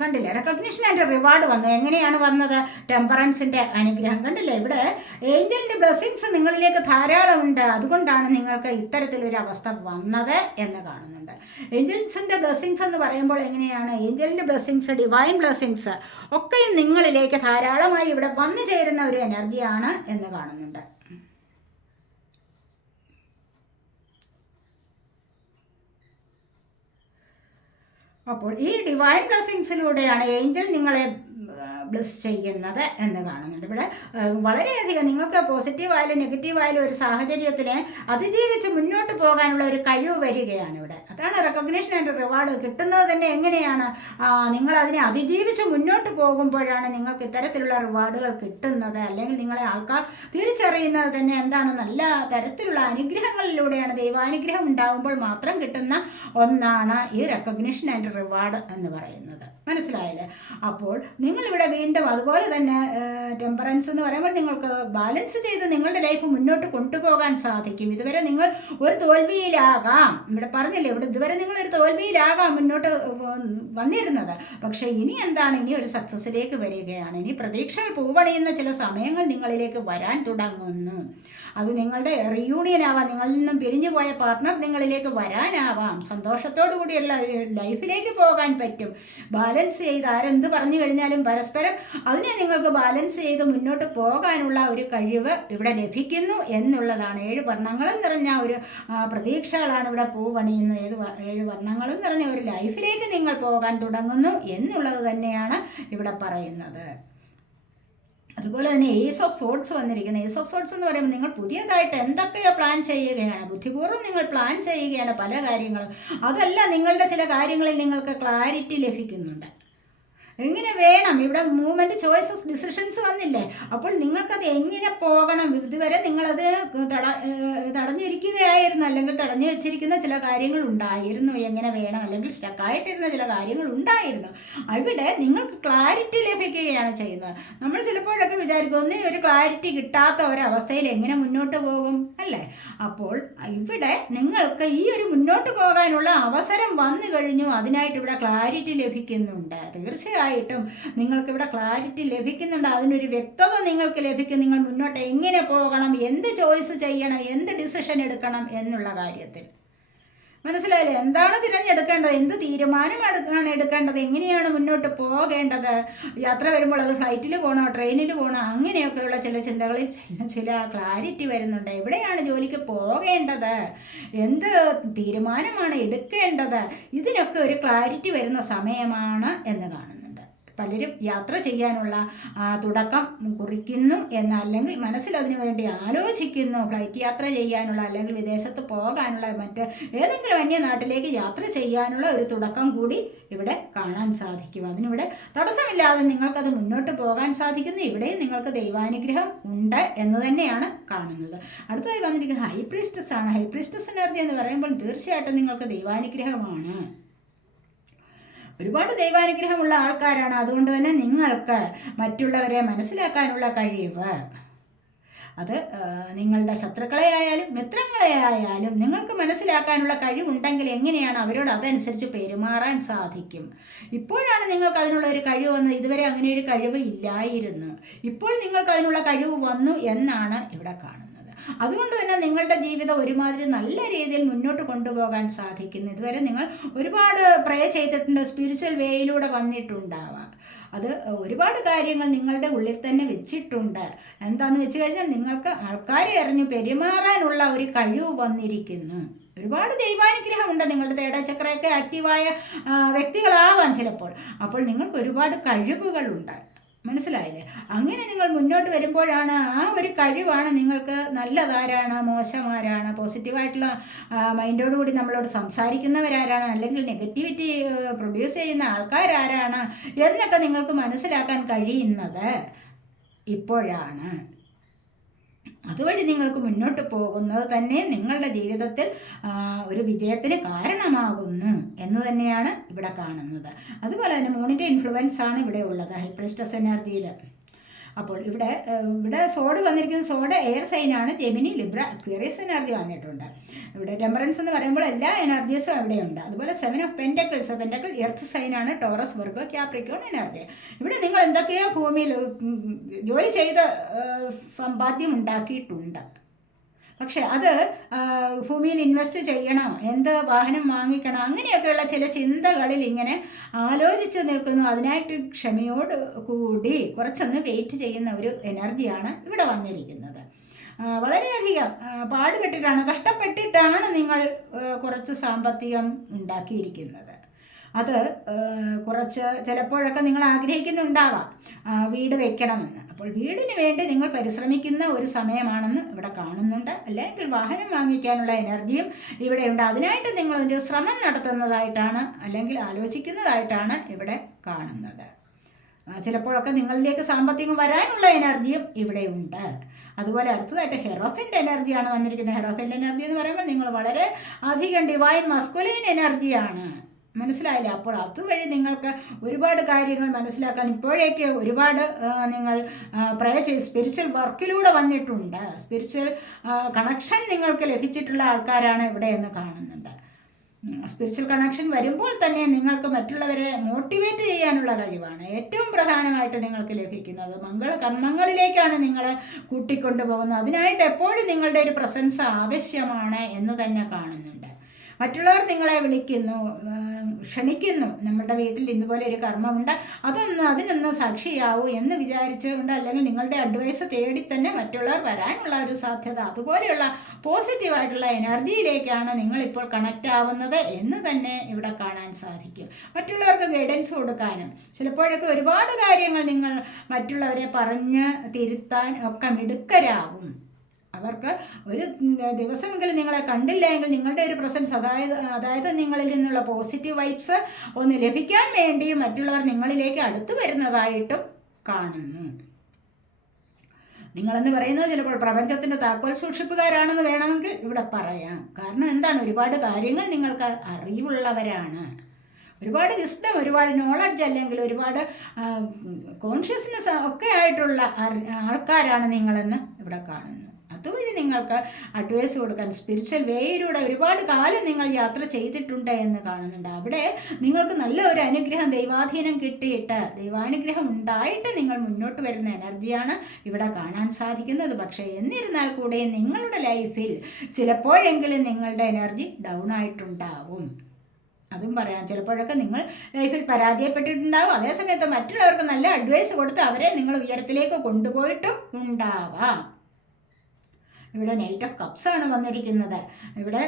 കണ്ടില്ലേ, recognition and reward വന്നു. എങ്ങനെയാണ് വന്നത്? ടെമ്പറൻസിൻ്റെ അനുഗ്രഹം കണ്ടില്ലേ. ഇവിടെ ഏഞ്ചലിൻ്റെ ബ്ലെസ്സിങ്സ് നിങ്ങളിലേക്ക് ധാരാളം ഉണ്ട്. അതുകൊണ്ടാണ് നിങ്ങൾക്ക് ഇത്തരത്തിലൊരു അവസ്ഥ വന്നത് എന്ന് കാണുന്നുണ്ട്. ഏഞ്ചൽസിൻ്റെ ബ്ലെസ്സിങ്സ് എന്ന് പറയുമ്പോൾ എങ്ങനെയാണ്, ഏഞ്ചലിൻ്റെ ബ്ലെസ്സിങ്സ്, ഡിവൈൻ ബ്ലെസ്സിങ്സ് ഒക്കെയും നിങ്ങളിലേക്ക് ധാരാളമായി ഇവിടെ വന്നു ചേരുന്ന ഒരു എനർജിയാണ് എന്ന് കാണുന്നുണ്ട്. അപ്പോൾ ഈ ഡിവൈൻ ബ്ലെസ്സിങ്സിലൂടെയാണ് ഏഞ്ചൽ നിങ്ങളെ ബ്ലെസ് ചെയ്യുന്നത് എന്ന് കാണുന്നുണ്ട്. ഇവിടെ വളരെയധികം നിങ്ങൾക്ക് പോസിറ്റീവായാലും നെഗറ്റീവായാലും ഒരു സാഹചര്യത്തിനെ അതിജീവിച്ച് മുന്നോട്ട് പോകാനുള്ള ഒരു കഴിവ് വരികയാണ് ഇവിടെ. അതാണ് റെക്കഗ്നേഷൻ ആൻഡ് റിവാർഡ് കിട്ടുന്നത് തന്നെ എങ്ങനെയാണ്? നിങ്ങൾ അതിനെ അതിജീവിച്ച് മുന്നോട്ട് പോകുമ്പോഴാണ് നിങ്ങൾക്ക് ഇത്തരത്തിലുള്ള റിവാർഡുകൾ കിട്ടുന്നത്. അല്ലെങ്കിൽ നിങ്ങളെ ആൾക്കാർ തിരിച്ചറിയുന്നത് തന്നെ എന്താണ്? നല്ല തരത്തിലുള്ള അനുഗ്രഹങ്ങളിലൂടെയാണ്. ദൈവാനുഗ്രഹം ഉണ്ടാകുമ്പോൾ മാത്രം കിട്ടുന്ന ഒന്നാണ് ഈ റെക്കഗ്നേഷൻ ആൻഡ് റിവാർഡ് എന്ന് പറയുന്നത്. മനസ്സിലായില്ലേ? അപ്പോൾ നിങ്ങളിവിടെ വീണ്ടും അതുപോലെ തന്നെ ടെമ്പറൻസ് എന്ന് പറയുമ്പോൾ നിങ്ങൾക്ക് ബാലൻസ് ചെയ്ത് നിങ്ങളുടെ ലൈഫ് മുന്നോട്ട് കൊണ്ടുപോകാൻ സാധിക്കും. ഇതുവരെ നിങ്ങൾ ഒരു തോൽവിയിലാകാം, ഇവിടെ പറഞ്ഞില്ലേ, ഇവിടെ ഇതുവരെ നിങ്ങളൊരു തോൽവിയിലാകാം മുന്നോട്ട് വന്നിരുന്നത്. പക്ഷേ ഇനി എന്താണ്? ഇനി ഒരു സക്സസ്സിലേക്ക് വരികയാണ്. ഇനി പ്രതീക്ഷകൾ പൂവണിയുന്ന ചില സമയങ്ങൾ നിങ്ങളിലേക്ക് വരാൻ തുടങ്ങുന്നു. അത് നിങ്ങളുടെ റീയൂണിയൻ ആവാം, നിങ്ങളിൽ നിന്നും പിരിഞ്ഞു പോയ പാർട്ട്ണർ നിങ്ങളിലേക്ക് വരാനാവാം. സന്തോഷത്തോടു കൂടിയുള്ള ലൈഫിലേക്ക് പോകാൻ പറ്റും. ബാലൻസ് ചെയ്ത് ആരെന്ത് പറഞ്ഞു കഴിഞ്ഞാലും പരസ്പരം അതിനെ നിങ്ങൾക്ക് ബാലൻസ് ചെയ്ത് മുന്നോട്ട് പോകാനുള്ള ഒരു കഴിവ് ഇവിടെ ലഭിക്കുന്നു എന്നുള്ളതാണ്. 7 വർണ്ണങ്ങളും നിറഞ്ഞ ഒരു പ്രതീക്ഷകളാണ് ഇവിടെ പൂവണിയുന്നത്. 7 വർണ്ണങ്ങളും നിറഞ്ഞ ഒരു ലൈഫിലേക്ക് നിങ്ങൾ പോകാൻ തുടങ്ങുന്നു എന്നുള്ളത് തന്നെയാണ് ഇവിടെ പറയുന്നത്. അതുപോലെ തന്നെ ഏസ് ഓഫ് സോഡ്സ് വന്നിരിക്കുന്നത്. ഏസ് ഓഫ് സോഡ്സ് എന്ന് പറയുമ്പോൾ നിങ്ങൾ പുതിയതായിട്ട് എന്തൊക്കെയോ പ്ലാൻ ചെയ്യുകയാണ്, ബുദ്ധിപൂർവ്വം നിങ്ങൾ പ്ലാൻ ചെയ്യുകയാണ് പല കാര്യങ്ങളും. അതല്ല, നിങ്ങളുടെ ചില കാര്യങ്ങളിൽ നിങ്ങൾക്ക് ക്ലാരിറ്റി ലഭിക്കുന്നുണ്ട്. എങ്ങനെ വേണം, ഇവിടെ മൂവ്മെൻറ്റ്, ചോയ്സസ്, ഡിസിഷൻസ് വന്നില്ലേ? അപ്പോൾ നിങ്ങൾക്കത് എങ്ങനെ പോകണം? ഇതുവരെ നിങ്ങളത് തടഞ്ഞിരിക്കുകയായിരുന്നു, അല്ലെങ്കിൽ തടഞ്ഞു വെച്ചിരിക്കുന്ന ചില കാര്യങ്ങൾ ഉണ്ടായിരുന്നു. എങ്ങനെ വേണം, അല്ലെങ്കിൽ സ്റ്റക്കായിട്ടിരുന്ന ചില കാര്യങ്ങൾ ഉണ്ടായിരുന്നു. അവിടെ നിങ്ങൾക്ക് ക്ലാരിറ്റി ലഭിക്കുകയാണ് ചെയ്യുന്നത്. നമ്മൾ ചിലപ്പോഴൊക്കെ വിചാരിക്കും ഒന്നിനും ഒരു ക്ലാരിറ്റി കിട്ടാത്ത ഒരവസ്ഥയിൽ എങ്ങനെ മുന്നോട്ട് പോകും, അല്ലേ? അപ്പോൾ ഇവിടെ നിങ്ങൾക്ക് ഈ ഒരു മുന്നോട്ട് പോകാനുള്ള അവസരം വന്നു കഴിഞ്ഞു. അതിനായിട്ട് ഇവിടെ ക്ലാരിറ്റി ലഭിക്കുന്നുണ്ട്. തീർച്ചയായിട്ടും നിങ്ങൾക്കിവിടെ ക്ലാരിറ്റി ലഭിക്കുന്നുണ്ട്. അതിനൊരു വ്യക്തത നിങ്ങൾക്ക് ലഭിക്കും. നിങ്ങൾ മുന്നോട്ട് എങ്ങനെ പോകണം, എന്ത് ചോയ്സ് ചെയ്യണം, എന്ത് ഡിസിഷൻ എടുക്കണം എന്നുള്ള കാര്യത്തിൽ. മനസ്സിലായില്ലേ? എന്താണ് തിരഞ്ഞെടുക്കേണ്ടത്, എന്ത് തീരുമാനമാണ് എടുക്കേണ്ടത്, എങ്ങനെയാണ് മുന്നോട്ട് പോകേണ്ടത്? യാത്ര വരുമ്പോൾ അത് ഫ്ലൈറ്റിൽ പോകണോ, ട്രെയിനിൽ പോകണോ, അങ്ങനെയൊക്കെയുള്ള ചില ചിന്തകളിൽ ചില ക്ലാരിറ്റി വരുന്നുണ്ട്. എവിടെയാണ് ജോലിക്ക് പോകേണ്ടത്, എന്ത് തീരുമാനമാണ് എടുക്കേണ്ടത്, ഇതിനൊക്കെ ഒരു ക്ലാരിറ്റി വരുന്ന സമയമാണ് എന്ന് കാണുന്നുണ്ട്. പലരും യാത്ര ചെയ്യാനുള്ള തുടക്കം കുറിക്കുന്നു എന്നല്ലെങ്കിൽ മനസ്സിൽ അതിനു വേണ്ടി ആലോചിക്കുന്നു. ഫ്ലൈറ്റ് യാത്ര ചെയ്യാനുള്ള, അല്ലെങ്കിൽ വിദേശത്ത് പോകാനുള്ള, മറ്റ് ഏതെങ്കിലും അന്യ നാട്ടിലേക്ക് യാത്ര ചെയ്യാനുള്ള ഒരു തുടക്കം കൂടി ഇവിടെ കാണാൻ സാധിക്കും. അതിനിവിടെ തടസ്സമില്ലാതെ നിങ്ങൾക്കത് മുന്നോട്ട് പോകാൻ സാധിക്കുന്നു. ഇവിടെയും നിങ്ങൾക്ക് ദൈവാനുഗ്രഹം ഉണ്ട് എന്ന് തന്നെയാണ് കാണുന്നത്. അടുത്തതായി വന്നിരിക്കുന്നത് ഹൈ പ്രീസ്റ്റസ് ആണ്. ഹൈ പ്രീസ്റ്റസ് എനർജി എന്ന് പറയുമ്പോൾ തീർച്ചയായിട്ടും നിങ്ങൾക്ക് ദൈവാനുഗ്രഹമാണ്. ഒരുപാട് ദൈവാനുഗ്രഹമുള്ള ആൾക്കാരാണ്. അതുകൊണ്ട് തന്നെ നിങ്ങൾക്ക് മറ്റുള്ളവരെ മനസ്സിലാക്കാനുള്ള കഴിവ്, അത് നിങ്ങളുടെ ശത്രുക്കളെ ആയാലും മിത്രങ്ങളെ ആയാലും നിങ്ങൾക്ക് മനസ്സിലാക്കാനുള്ള കഴിവുണ്ടെങ്കിൽ എങ്ങനെയാണ് അവരോട് അതനുസരിച്ച് പെരുമാറാൻ സാധിക്കും. ഇപ്പോഴാണ് നിങ്ങൾക്ക് അതിനുള്ള ഒരു കഴിവ് വന്നത്. ഇതുവരെ അങ്ങനെ ഒരു കഴിവ് ഇല്ലായിരുന്നു. ഇപ്പോൾ നിങ്ങൾക്ക് അതിനുള്ള കഴിവ് വന്നു എന്നാണ് ഇവിടെ കാണുന്നത്. അതുകൊണ്ട് തന്നെ നിങ്ങളുടെ ജീവിതം ഒരുമാതിരി നല്ല രീതിയിൽ മുന്നോട്ട് കൊണ്ടുപോകാൻ സാധിക്കുന്നു. ഇതുവരെ നിങ്ങൾ ഒരുപാട് പ്രേ ചെയ്തിട്ടുണ്ട്, സ്പിരിച്വൽ വേയിലൂടെ വന്നിട്ടുണ്ടാവാം. അത് ഒരുപാട് കാര്യങ്ങൾ നിങ്ങളുടെ ഉള്ളിൽ തന്നെ വെച്ചിട്ടുണ്ട്. എന്താണെന്ന് വെച്ച് കഴിഞ്ഞാൽ നിങ്ങൾക്ക് ആൾക്കാരെ അറിഞ്ഞ് പെരുമാറാനുള്ള ഒരു കഴിവ് വന്നിരിക്കുന്നു. ഒരുപാട് ദൈവാനുഗ്രഹമുണ്ട്. നിങ്ങളുടെ തേടാചക്രയൊക്കെ ആക്റ്റീവായ വ്യക്തികളാവാം ചിലപ്പോൾ. അപ്പോൾ നിങ്ങൾക്ക് ഒരുപാട് കഴിവുകളുണ്ട്. മനസ്സിലായില്ലേ? അങ്ങനെ നിങ്ങൾ മുന്നോട്ട് വരുമ്പോഴാണ് ആ ഒരു കഴിവാണ് നിങ്ങൾക്ക് നല്ലതാരാണ്, മോശമാരാണ്, പോസിറ്റീവായിട്ടുള്ള മൈൻഡോടുകൂടി നമ്മളോട് സംസാരിക്കുന്നവരാരാണ്, അല്ലെങ്കിൽ നെഗറ്റിവിറ്റി പ്രൊഡ്യൂസ് ചെയ്യുന്ന ആൾക്കാരാരാണ് എന്നൊക്കെ നിങ്ങൾക്ക് മനസ്സിലാക്കാൻ കഴിയുന്നത് ഇപ്പോഴാണ്. അതുവഴി നിങ്ങൾക്ക് മുന്നോട്ട് പോകുന്നത് തന്നെ നിങ്ങളുടെ ജീവിതത്തിൽ ഒരു വിജയത്തിന് കാരണമാകുന്നു എന്ന് തന്നെയാണ് ഇവിടെ കാണുന്നത്. അതുപോലെ തന്നെ മൂണിൻ്റെ ഇൻഫ്ലുവൻസ് ആണ് ഇവിടെ ഉള്ളത് ഹൈ പ്രീസ്റ്റസ് എനർജിയിൽ. അപ്പോൾ ഇവിടെ സോഡ് വന്നിരിക്കുന്നത്, സോഡ് എയർ സൈനാണ്. ജെമിനി, ലിബ്ര, അക്വേറിയസ് എനർജി വന്നിട്ടുണ്ട്. ഇവിടെ ടെമ്പറൻസ് എന്ന് പറയുമ്പോൾ എല്ലാ എനർജീസും അവിടെയുണ്ട്. അതുപോലെ 7 ഓഫ് പെൻറ്റക്കിൾസ്, പെൻറ്റക്കിൾ എർത്ത് സൈനാണ്. Taurus, Virgo, Capricorn energy. ഇവിടെ നിങ്ങൾ എന്തൊക്കെയോ ഭൂമിയിൽ ജോലി ചെയ്ത് സമ്പാദ്യം ഉണ്ടാക്കിയിട്ടുണ്ട്. പക്ഷെ അത് ഭൂമിയിൽ ഇൻവെസ്റ്റ് ചെയ്യണോ, എന്ത് വാഹനം വാങ്ങിക്കണം, അങ്ങനെയൊക്കെയുള്ള ചില ചിന്തകളിൽ ഇങ്ങനെ ആലോചിച്ച് നിൽക്കുന്നു. അതിനായിട്ട് ക്ഷമയോട് കൂടി കുറച്ചൊന്ന് വെയിറ്റ് ചെയ്യുന്ന ഒരു എനർജിയാണ് ഇവിടെ വന്നിരിക്കുന്നത്. വളരെയധികം പാടുപെട്ടിട്ടാണ്, കഷ്ടപ്പെട്ടിട്ടാണ് നിങ്ങൾ കുറച്ച് സാമ്പത്തികം ഉണ്ടാക്കിയിരിക്കുന്നത്. അത് കുറച്ച് ചിലപ്പോഴൊക്കെ നിങ്ങൾ ആഗ്രഹിക്കുന്നുണ്ടാവാം വീട് വെക്കണമെന്ന്. അപ്പോൾ വീടിന് വേണ്ടി നിങ്ങൾ പരിശ്രമിക്കുന്ന ഒരു സമയമാണെന്ന് ഇവിടെ കാണുന്നുണ്ട്. അല്ലെങ്കിൽ വാഹനം വാങ്ങിക്കാനുള്ള എനർജിയും ഇവിടെയുണ്ട്. അതിനായിട്ട് നിങ്ങളൊരു ശ്രമം നടത്തുന്നതായിട്ടാണ് അല്ലെങ്കിൽ ആലോചിക്കുന്നതായിട്ടാണ് ഇവിടെ കാണുന്നത്. ചിലപ്പോഴൊക്കെ നിങ്ങളിലേക്ക് സാമ്പത്തികം വരാനുള്ള എനർജിയും ഇവിടെയുണ്ട്. അതുപോലെ അടുത്തതായിട്ട് ഹെറോഫിൻ്റെ എനർജിയാണ് വന്നിരിക്കുന്നത്. ഹെറോഫിൻ്റെ എനർജി എന്ന് പറയുമ്പോൾ നിങ്ങൾ വളരെ അധികം ഡിവൈൻ മസ്കുലൈൻ എനർജിയാണ്. മനസ്സിലായില്ല? അപ്പോൾ അതുവഴി നിങ്ങൾക്ക് ഒരുപാട് കാര്യങ്ങൾ മനസ്സിലാക്കാൻ ഇപ്പോഴേക്ക് ഒരുപാട് നിങ്ങൾ പ്രേ ചെയ്ത് സ്പിരിച്വൽ വർക്കിലൂടെ വന്നിട്ടുണ്ട്. സ്പിരിച്വൽ കണക്ഷൻ നിങ്ങൾക്ക് ലഭിച്ചിട്ടുള്ള ആൾക്കാരാണ് ഇവിടെ എന്ന് കാണുന്നുണ്ട്. സ്പിരിച്വൽ കണക്ഷൻ വരുമ്പോൾ തന്നെ നിങ്ങൾക്ക് മറ്റുള്ളവരെ മോട്ടിവേറ്റ് ചെയ്യാനുള്ള കഴിവാണ് ഏറ്റവും പ്രധാനമായിട്ട് നിങ്ങൾക്ക് ലഭിക്കുന്നത്. മംഗളകർമ്മങ്ങളിലേക്കാണ് നിങ്ങളെ കൂട്ടിക്കൊണ്ടുപോകുന്നത്. അതിനായിട്ട് എപ്പോഴും നിങ്ങളുടെ ഒരു പ്രസൻസ് ആവശ്യമാണ് എന്ന് തന്നെ കാണുന്നുണ്ട്. മറ്റുള്ളവർ നിങ്ങളെ വിളിക്കുന്നു, ക്ഷണിക്കുന്നു, നമ്മുടെ വീട്ടിൽ ഇതുപോലെ ഒരു കർമ്മമുണ്ട്, അതിനൊന്ന് സാക്ഷിയാവൂ എന്ന് വിചാരിച്ചുകൊണ്ട് അല്ലെങ്കിൽ നിങ്ങളുടെ അഡ്വൈസ് തേടി തന്നെ മറ്റുള്ളവർ വരാനുള്ള ഒരു സാധ്യത, അതുപോലെയുള്ള പോസിറ്റീവായിട്ടുള്ള എനർജിയിലേക്കാണ് നിങ്ങളിപ്പോൾ കണക്റ്റ് ആവുന്നത് എന്ന് തന്നെ ഇവിടെ കാണാൻ സാധിക്കും. മറ്റുള്ളവർക്ക് ഗൈഡൻസ് കൊടുക്കാനും ചിലപ്പോഴൊക്കെ ഒരുപാട് കാര്യങ്ങൾ നിങ്ങൾ മറ്റുള്ളവരെ പറഞ്ഞ് തിരുത്താൻ ഒക്കെ മിടുക്കരാകും. അവർക്ക് ഒരു ദിവസമെങ്കിലും നിങ്ങളെ കണ്ടില്ല എങ്കിൽ നിങ്ങളുടെ ഒരു പ്രസൻസ് അതായത് നിങ്ങളിൽ നിന്നുള്ള പോസിറ്റീവ് വൈബ്സ് ഒന്ന് ലഭിക്കാൻ വേണ്ടിയും മറ്റുള്ളവർ നിങ്ങളിലേക്ക് അടുത്തു വരുന്നതായിട്ടും കാണുന്നു. നിങ്ങളെന്ന് പറയുന്നത് ചിലപ്പോൾ പ്രപഞ്ചത്തിൻ്റെ താക്കോൽ സൂക്ഷിപ്പുകാരാണെന്ന് വേണമെങ്കിൽ ഇവിടെ പറയാം. കാരണം എന്താണ്, ഒരുപാട് കാര്യങ്ങൾ നിങ്ങൾക്ക് അറിവുള്ളവരാണ്. ഒരുപാട് വിസ്ഡം, ഒരുപാട് നോളജ് അല്ലെങ്കിൽ ഒരുപാട് കോൺഷ്യസ്നെസ് ഒക്കെ ആയിട്ടുള്ള ആൾക്കാരാണ് നിങ്ങളെന്ന് ഇവിടെ കാണുന്നു. അതുവഴി നിങ്ങൾക്ക് അഡ്വൈസ് കൊടുക്കാൻ സ്പിരിച്വൽ വേയിലൂടെ ഒരുപാട് കാലം നിങ്ങൾ യാത്ര ചെയ്തിട്ടുണ്ട് എന്ന് കാണുന്നുണ്ട്. അവിടെ നിങ്ങൾക്ക് നല്ല ഒരു അനുഗ്രഹം, ദൈവാധീനം കിട്ടിയിട്ട് ദൈവാനുഗ്രഹം ഉണ്ടായിട്ട് നിങ്ങൾ മുന്നോട്ട് വരുന്ന എനർജിയാണ് ഇവിടെ കാണാൻ സാധിക്കുന്നത്. പക്ഷേ എന്നിരുന്നാൽ കൂടെ നിങ്ങളുടെ ലൈഫിൽ ചിലപ്പോഴെങ്കിലും നിങ്ങളുടെ എനർജി ഡൗൺ ആയിട്ടുണ്ടാവും. അതും പറയാം. ചിലപ്പോഴൊക്കെ നിങ്ങൾ ലൈഫിൽ പരാജയപ്പെട്ടിട്ടുണ്ടാവും. അതേസമയത്ത് മറ്റുള്ളവർക്ക് നല്ല അഡ്വൈസ് കൊടുത്ത് അവരെ നിങ്ങൾ ഉയരത്തിലേക്ക് കൊണ്ടുപോയിട്ടും ഉണ്ടാവാം. ഇവിടെ നൈറ്റ് ഓഫ് കപ്സ് ആണ് വന്നിരിക്കുന്നത്. ഇവിടെ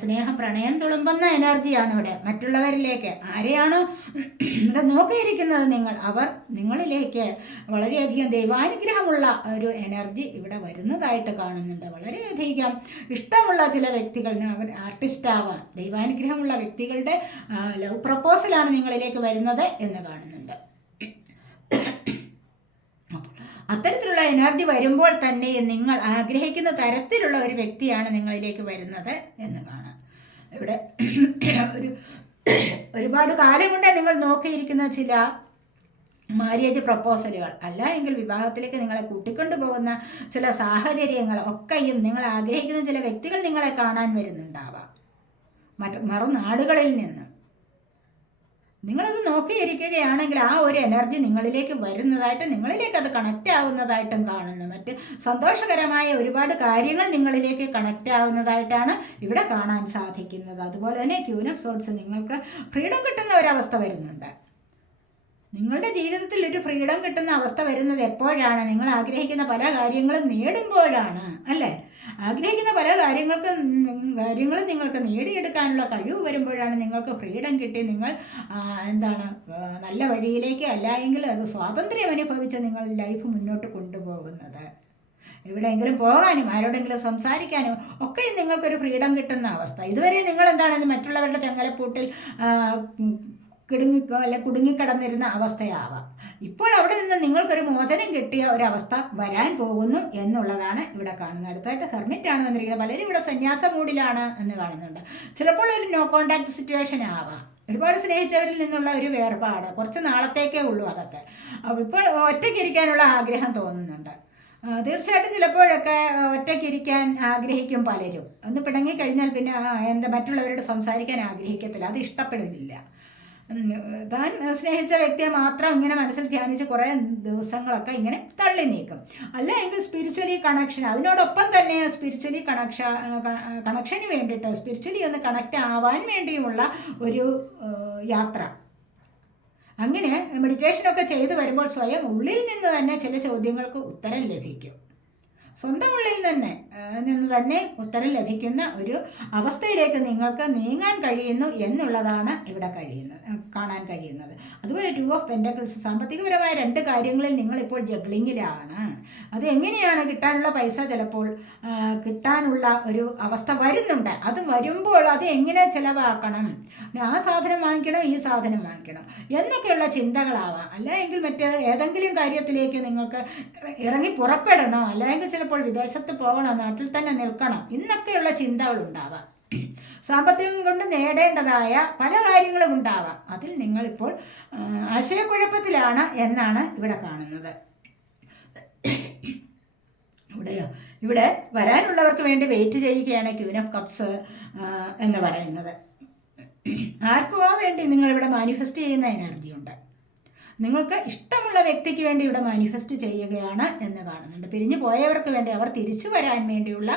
സ്നേഹം, പ്രണയം തുളുമ്പുന്ന എനർജിയാണ് ഇവിടെ മറ്റുള്ളവരിലേക്ക്. ആരെയാണോ ഇവിടെ നോക്കിയിരിക്കുന്നത് അവർ നിങ്ങളിലേക്ക് വളരെയധികം ദൈവാനുഗ്രഹമുള്ള ഒരു എനർജി ഇവിടെ വരുന്നതായിട്ട് കാണുന്നുണ്ട്. വളരെയധികം ഇഷ്ടമുള്ള ചില വ്യക്തികൾ, അവർ ആർട്ടിസ്റ്റ് ആവാം, ദൈവാനുഗ്രഹമുള്ള വ്യക്തികളുടെ ലവ് പ്രപ്പോസലാണ് നിങ്ങളിലേക്ക് വരുന്നത് എന്ന് കാണുന്നുണ്ട്. അത്തരത്തിലുള്ള എനർജി വരുമ്പോൾ തന്നെ നിങ്ങൾ ആഗ്രഹിക്കുന്ന തരത്തിലുള്ള ഒരു വ്യക്തിയാണ് നിങ്ങളിലേക്ക് വരുന്നത് എന്ന് കാണാം. ഇവിടെ ഒരുപാട് കാലം കൊണ്ട് നിങ്ങൾ നോക്കിയിരിക്കുന്ന ചില മാര്യേജ് പ്രപ്പോസലുകൾ അല്ല എങ്കിൽ വിവാഹത്തിലേക്ക് നിങ്ങളെ കൂട്ടിക്കൊണ്ടു പോകുന്ന ചില സാഹചര്യങ്ങൾ ഒക്കെയും നിങ്ങൾ ആഗ്രഹിക്കുന്ന ചില വ്യക്തികൾ നിങ്ങളെ കാണാൻ വരുന്നുണ്ടാവാം മറുനാടുകളിൽ നിന്ന്. നിങ്ങളത് നോക്കിയിരിക്കുകയാണെങ്കിൽ ആ ഒരു എനർജി നിങ്ങളിലേക്ക് വരുന്നതായിട്ട്, നിങ്ങളിലേക്ക് അത് കണക്റ്റ് ആവുന്നതായിട്ടും കാണുന്നു. മറ്റ് സന്തോഷകരമായ ഒരുപാട് കാര്യങ്ങൾ നിങ്ങളിലേക്ക് കണക്റ്റ് ആവുന്നതായിട്ടാണ് ഇവിടെ കാണാൻ സാധിക്കുന്നത്. അതുപോലെ തന്നെ ക്യൂൻ ഓഫ് സോർഡ്സ്, നിങ്ങൾക്ക് ഫ്രീഡം കിട്ടുന്ന ഒരവസ്ഥ വരുന്നുണ്ട്. നിങ്ങളുടെ ജീവിതത്തിൽ ഒരു ഫ്രീഡം കിട്ടുന്ന അവസ്ഥ വരുന്നത് എപ്പോഴാണ്? നിങ്ങൾ ആഗ്രഹിക്കുന്ന പല കാര്യങ്ങളും നേടുമ്പോഴാണ്, അല്ലേ? ആഗ്രഹിക്കുന്ന പല കാര്യങ്ങളും നിങ്ങൾക്ക് നേടിയെടുക്കാനുള്ള കഴിവ് വരുമ്പോഴാണ് നിങ്ങൾക്ക് ഫ്രീഡം കിട്ടി നിങ്ങൾ നല്ല വഴിയിലേക്ക്, അല്ല എങ്കിൽ അത് സ്വാതന്ത്ര്യം അനുഭവിച്ച് നിങ്ങൾ ലൈഫ് മുന്നോട്ട് കൊണ്ടുപോകുന്നത്. എവിടെയെങ്കിലും പോകാനും ആരോടെങ്കിലും സംസാരിക്കാനും ഒക്കെ നിങ്ങൾക്കൊരു ഫ്രീഡം കിട്ടുന്ന അവസ്ഥ. ഇതുവരെ നിങ്ങൾ മറ്റുള്ളവരുടെ ചങ്ങലപ്പൂട്ടിൽ കുടുങ്ങിക്കിടന്നിരുന്ന അവസ്ഥയാവാം. ഇപ്പോൾ അവിടെ നിന്ന് നിങ്ങൾക്കൊരു മോചനം കിട്ടിയ ഒരവസ്ഥ വരാൻ പോകുന്നു എന്നുള്ളതാണ് ഇവിടെ കാണുന്നത്. അടുത്തായിട്ട് ഹെർമിറ്റാണ് വന്നിരിക്കുന്നത്. പലരും ഇവിടെ സന്യാസ മൂഡിലാണ് എന്ന് കാണുന്നുണ്ട്. ചിലപ്പോൾ ഒരു നോ കോണ്ടാക്ട് സിറ്റുവേഷൻ ആവാം. ഒരുപാട് സ്നേഹിച്ചവരിൽ നിന്നുള്ള ഒരു വേർപാട്, കുറച്ച് നാളത്തേക്കേ ഉള്ളൂ അതൊക്കെ. ഇപ്പോൾ ഒറ്റയ്ക്കിരിക്കാനുള്ള ആഗ്രഹം തോന്നുന്നുണ്ട്. തീർച്ചയായിട്ടും ചിലപ്പോഴൊക്കെ ഒറ്റയ്ക്കിരിക്കാൻ ആഗ്രഹിക്കും പലരും. ഒന്ന് പിണങ്ങിക്കഴിഞ്ഞാൽ പിന്നെ മറ്റുള്ളവരോട് സംസാരിക്കാൻ ആഗ്രഹിക്കത്തില്ല, അത് ഇഷ്ടപ്പെടുന്നില്ല. താൻ സ്നേഹിച്ച വ്യക്തിയെ മാത്രം ഇങ്ങനെ മനസ്സിൽ ധ്യാനിച്ച് കുറേ ദിവസങ്ങളൊക്കെ ഇങ്ങനെ തള്ളി നീക്കും. അല്ല എങ്കിൽ സ്പിരിച്വലി കണക്ഷൻ, അതിനോടൊപ്പം തന്നെ സ്പിരിച്വലി കണക്ഷന് വേണ്ടിയിട്ട് സ്പിരിച്വലി ഒന്ന് കണക്റ്റ് ആവാൻ വേണ്ടിയുള്ള ഒരു യാത്ര. അങ്ങനെ മെഡിറ്റേഷനൊക്കെ ചെയ്തു വരുമ്പോൾ സ്വയം ഉള്ളിൽ നിന്ന് തന്നെ ചില ചോദ്യങ്ങൾക്ക് ഉത്തരം ലഭിക്കും. സ്വന്തം ഉള്ളിൽ നിന്ന് തന്നെ ഉത്തരം ലഭിക്കുന്ന ഒരു അവസ്ഥയിലേക്ക് നിങ്ങൾക്ക് നീങ്ങാൻ കഴിയുന്നു എന്നുള്ളതാണ് ഇവിടെ കാണാൻ കഴിയുന്നത്. അതുപോലെ 2 ഓഫ് പെൻറ്റക്കിൾസ്, സാമ്പത്തികപരമായ 2 കാര്യങ്ങളിൽ നിങ്ങളിപ്പോൾ ജഗ്ലിങ്ങിലാണ്. അത് എങ്ങനെയാണ് കിട്ടാനുള്ള പൈസ ചിലപ്പോൾ കിട്ടാനുള്ള ഒരു അവസ്ഥ വരുന്നുണ്ട്. അത് വരുമ്പോൾ അത് എങ്ങനെ ചിലവാക്കണം, ആ സാധനം വാങ്ങിക്കണം, ഈ സാധനം വാങ്ങിക്കണം എന്നൊക്കെയുള്ള ചിന്തകളാവാം. അല്ലെങ്കിൽ ഏതെങ്കിലും കാര്യത്തിലേക്ക് നിങ്ങൾക്ക് ഇറങ്ങി പുറപ്പെടണോ, അല്ലെങ്കിൽ ചിലപ്പോൾ വിദേശത്ത് പോകണോ, നാട്ടിൽ തന്നെ നിൽക്കണം എന്നൊക്കെയുള്ള ചിന്തകളുണ്ടാവാം. സാമ്പത്തികം കൊണ്ട് നേടേണ്ടതായ പല കാര്യങ്ങളും ഉണ്ടാവാം. അതിൽ നിങ്ങളിപ്പോൾ ആശയക്കുഴപ്പത്തിലാണ് എന്നാണ് ഇവിടെ കാണുന്നത്. ഇവിടെ വരാനുള്ളവർക്ക് വേണ്ടി വെയിറ്റ് ചെയ്യുകയാണ് ക്വീൻ ഓഫ് കപ്സ് എന്ന് പറയുന്നത്. ആർക്കോ വേണ്ടി നിങ്ങളിവിടെ മാനിഫെസ്റ്റ് ചെയ്യുന്ന എനർജി ഉണ്ട്. നിങ്ങൾക്ക് ഇഷ്ടമുള്ള വ്യക്തിക്ക് വേണ്ടി ഇവിടെ മാനിഫെസ്റ്റ് ചെയ്യുകയാണ് എന്ന് കാണുന്നുണ്ട്. പിരിഞ്ഞു പോയവർക്ക് വേണ്ടി, അവർ തിരിച്ചു വരാൻ വേണ്ടിയുള്ള